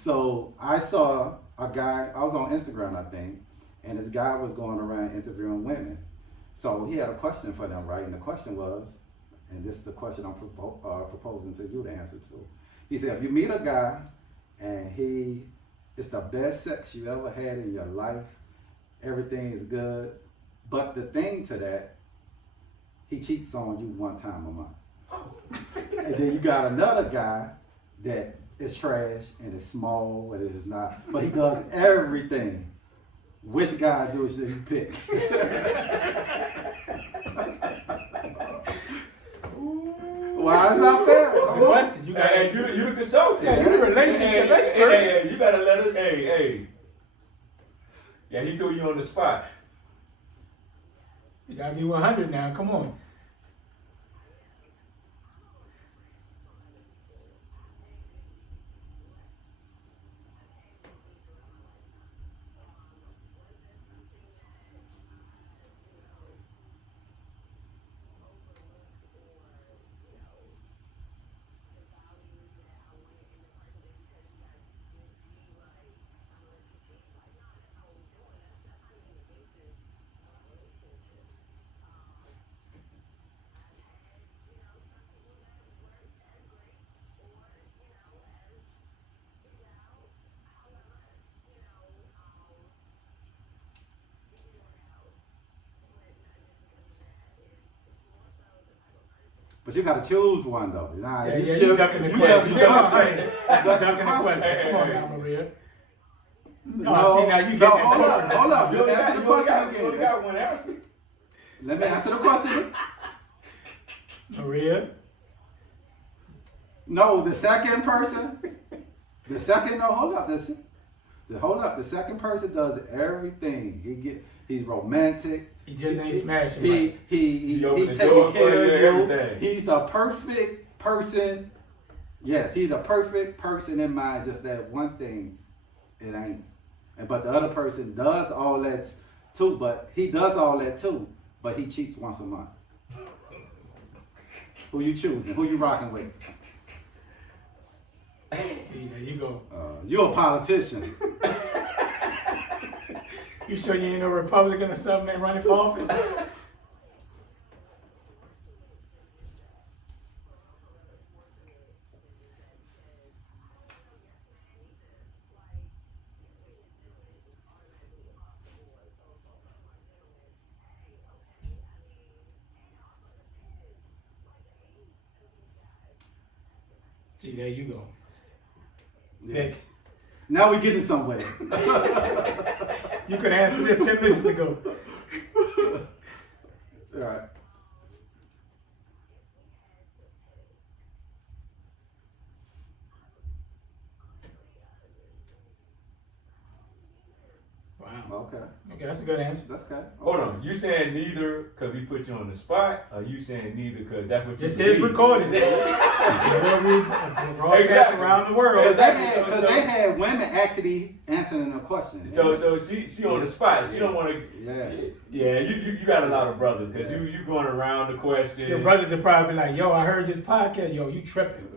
So I saw a guy, I was on Instagram, I think, and this guy was going around interviewing women. So he had a question for them, right? And the question was, and this is the question I'm proposing to you to answer to. He said, if you meet a guy and it's the best sex you ever had in your life, everything is good, but the thing to that, he cheats on you one time a month. And then you got another guy that is trash and is small and is not, but he does everything. Which guy should you pick? Why it's not fair? That's the question. You got you the consultant. Yeah, you the relationship expert. Hey, you gotta let it. Hey. Yeah, he threw you on the spot. You gotta be 100 now. Come on. But you gotta choose one though. Nah, Yeah, you you ducking the question. You ducking the question. question. Come on now, Maria. No, see, now you no, getting hold up. You Let me answer the question only again. got one answer. Let me answer the question. Maria. No, the second person. Hold up. The second person does everything. He's romantic. He just ain't smashing. He open the taking door for care you, of you. everything. He's the perfect person. Yes, he's the perfect person in mind. Just that one thing, it ain't. But the other person does all that too. But he does all that too. But he cheats once a month. Who you choosing? Who you rocking with? See, there you go. You a politician. You sure you ain't no Republican or something that running for office? See, there you go. Yes. Now we're getting somewhere. You could answer this 10 minutes ago. All right. Wow. Okay. Okay, that's a good answer. That's good. Hold on, you saying neither because we put you on the spot, or you saying neither because that's what you This believe? is recorded. Broadcast Exactly. around the world. Because they had women actually answering the question. So she on the spot. She don't want to. Yeah. You got a lot of brothers because you going around the question. Your brothers would probably be like, yo, I heard this podcast. Yo, you tripping.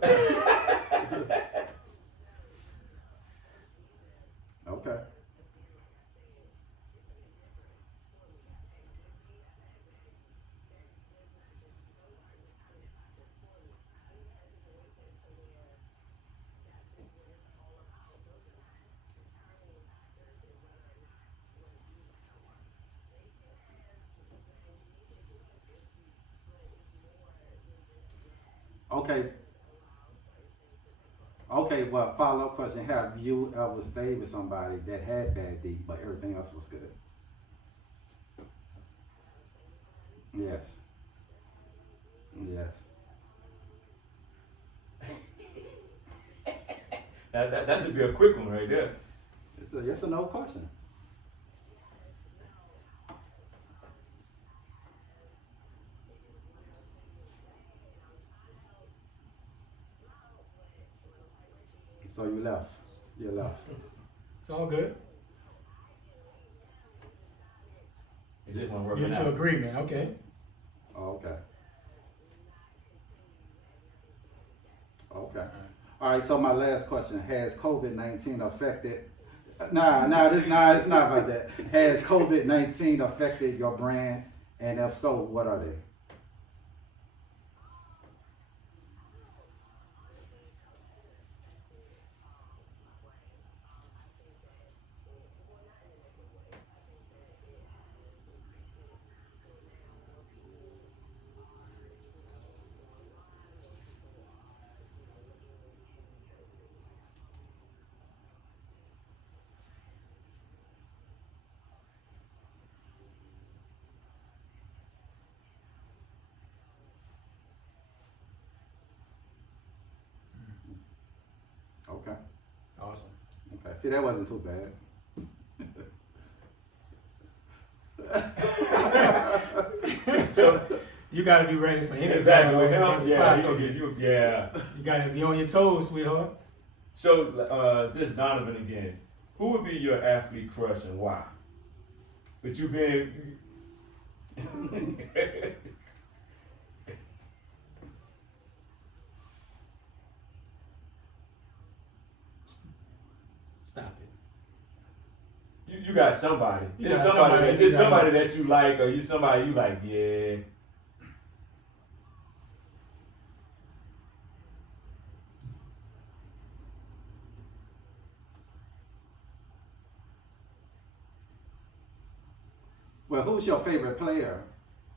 Okay. Okay, well, follow-up question. Have you ever stayed with somebody that had bad D, but everything else was good? Yes. Yes. That should be a quick one right there. It's a yes or no question. So you left. You left. It's all good. It just won't work out. Mutual agreement, okay. Oh, okay. Okay. All right, so my last question. Has COVID-19 affected... it's not about that. Has COVID-19 affected your brand? And if so, what are they? Okay. Awesome. Okay. See, that wasn't too bad. So you got to be ready for anything. Exactly. With him, on the yeah, he podcast. gonna get you. Yeah. You got to be on your toes, sweetheart. So this Donovan again. Who would be your athlete crush and why? But you been. Stop it. You got somebody. You It's got somebody. somebody It's you got. somebody that you like, or you somebody you like. Yeah. Well, who's your favorite player?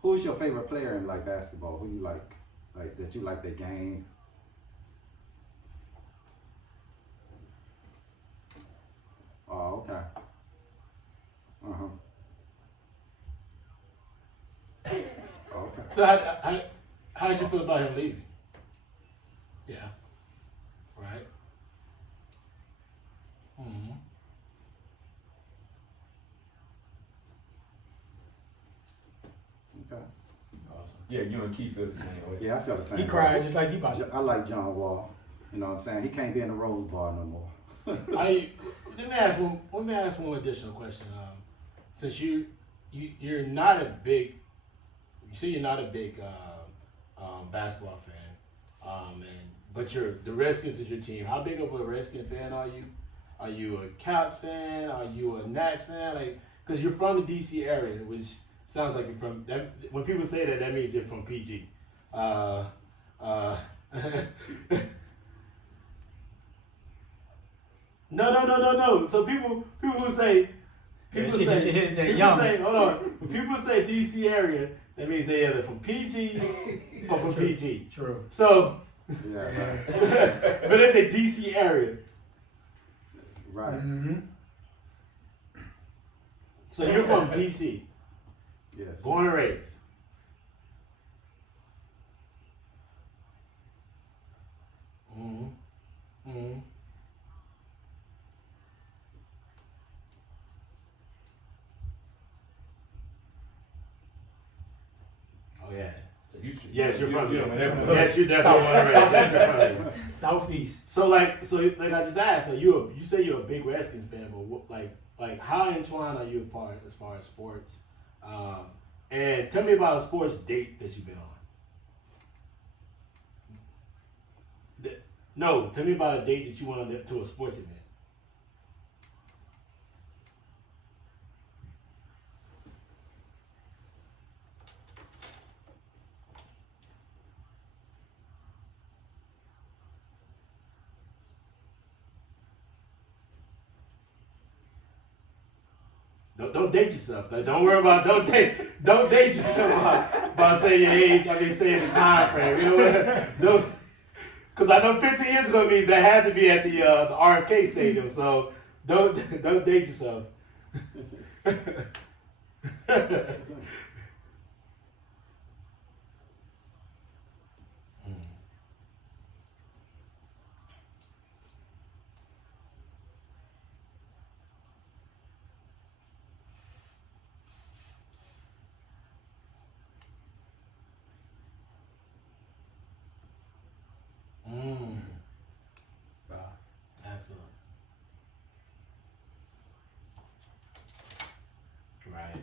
Who's your favorite player in like basketball? Who you like that you like their game? Oh, okay. Okay. So how did you feel about him leaving? Yeah. Right. Mm-hmm. Okay. Awesome. Yeah, you and Keith feel the same way. Yeah, I feel the same. He way. cried just like you about to. I like John Wall. You know what I'm saying? He can't be in the Rose Bar no more. Let me ask one additional question. Since you're not a big, you say you're not a big basketball fan, but the Redskins is your team. How big of a Redskins fan are you? Are you a Caps fan? Are you a Nats fan? Like, because you're from the DC area, which sounds like you're from. That, when people say that, that means you're from PG. No. So people who say people she hit that people young. say hold on. When people say DC area, that means they either from PG or from PG. True. So Yeah, right. But it's a DC area. Right. Mm-hmm. So you're from DC, Yes. born and raised. Mm-hmm. Mm-hmm. Oh yeah. So you should. Yes, you're from yeah, here. man. Yes, you're definitely born and raised. Yes, you're from here. Southeast. So like I just asked, like you say you're a big Redskins fan, but what, like how entwined are you as far as sports? And tell me about a sports date that you've been on. No, tell me about a date that you went to a sports event. Don't date yourself. Don't worry about don't date yourself about saying your age. I mean saying the time frame. You know what? Because I know 15 years ago means that had to be at the RFK Stadium. So don't date yourself. Excellent. Right.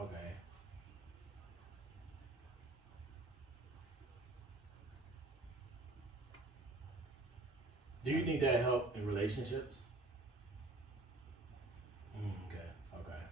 Okay. Do you think that helped in relationships? Okay. Okay.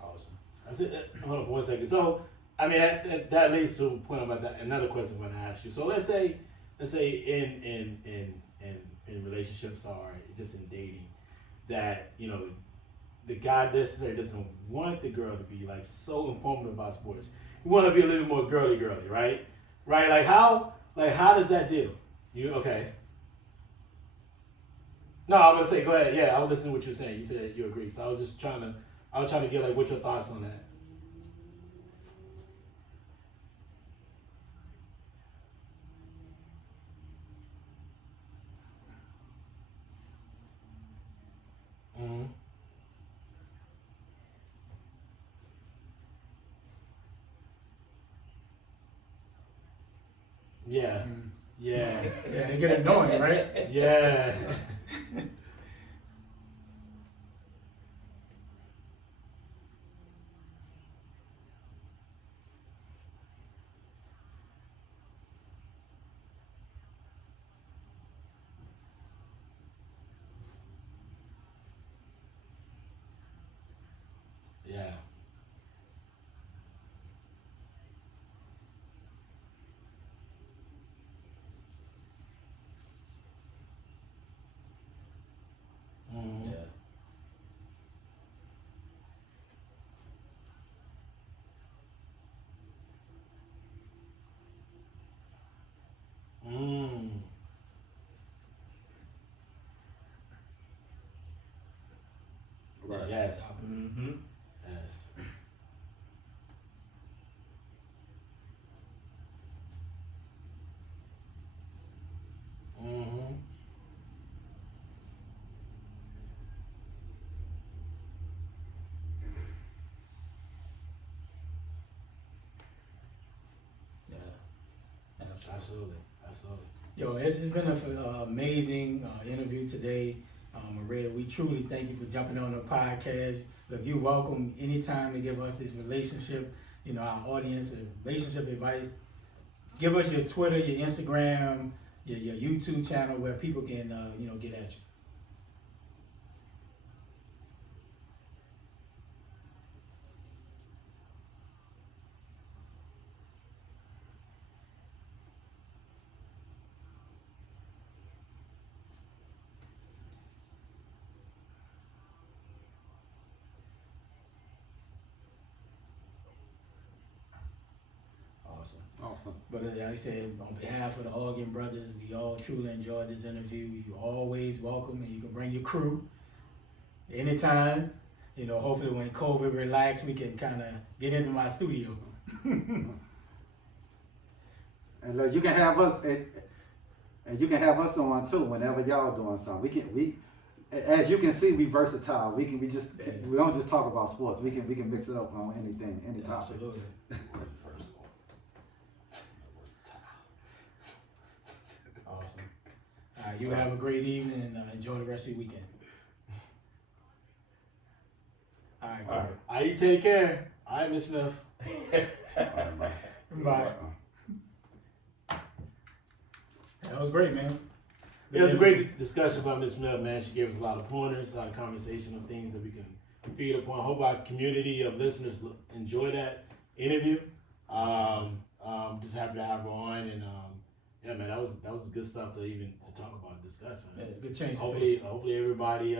Awesome. I said, hold on for 1 second. So, I mean, that leads to a point about that. Another question I'm going to ask you. So, let's say in relationships or just in dating, that the guy necessarily doesn't want the girl to be like so informative about sports. You want to be a little bit more girly, right? Right? Like how does that deal? You okay? No, I was gonna say, go ahead. Yeah, I was listening to what you were saying. You said you agree. So I was trying to get like what your thoughts on that. Mm-hmm. Yeah. Yeah. Yeah, it get annoying, right? Yeah. Yeah. Right. Yes. Mm-hmm. Yes. Mm-hmm. Yeah. Absolutely. Absolutely. Yo, it's been an amazing interview today. Maria, we truly thank you for jumping on the podcast. Look, you're welcome anytime to give us this relationship, our audience, relationship advice. Give us your Twitter, your Instagram, your YouTube channel where people can, get at you. Awesome. But like I said, on behalf of the Organ Brothers, we all truly enjoyed this interview. You're always welcome, and you can bring your crew anytime. Hopefully when COVID relax, we can kind of get into my studio. And look, you can have us, and you can have us on too whenever y'all doing something. We, as you can see, we versatile. We don't just talk about sports. We can mix it up on anything, any topic. Absolutely. Awesome. All right, you have a great evening and enjoy the rest of your weekend. All right, All right. All right, you take care. All right, MsSmith. All right, bye. Bye. That was great, man. It was a great discussion about MsSmith, man. She gave us a lot of pointers, a lot of conversational things that we can feed upon. I hope our community of listeners enjoy that interview. Just happy to have her on, and yeah, man, that was good stuff to talk about and discuss, man. Yeah, good change. Hopefully everybody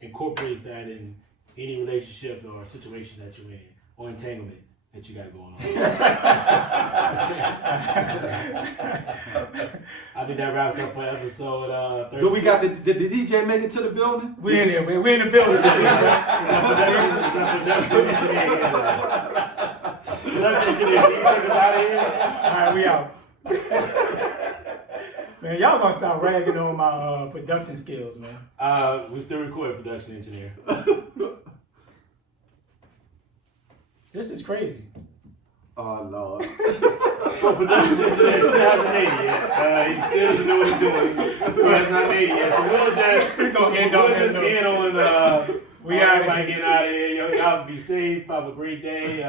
incorporates that in any relationship or situation that you're in, or entanglement that you got going on. I think that wraps up for episode 36. Do we got did the DJ make it to the building? We in there, man. We in the building. Production engineer, can you take us out of here? All right, we out. Man, y'all gonna start ragging on my production skills, man. We still record, production engineer. This is crazy. Oh Lord. So production engineer still hasn't made it yet. He still doesn't know what he's doing. He has not made it yet. So we'll just end on We everybody getting out of here. Y'all be safe. Have a great day.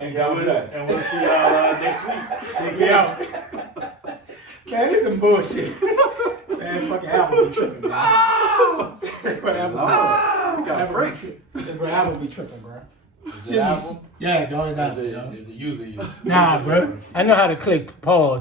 And God bless. And we'll see y'all next week. Take We care. out. Man, this is some bullshit. Man, fucking Apple be tripping, bro. You got a break. Apple be tripping, bro. Is it Apple? Yeah, dog, it's Apple, dog. Is it user use? Nah, bro. I know how to click pause.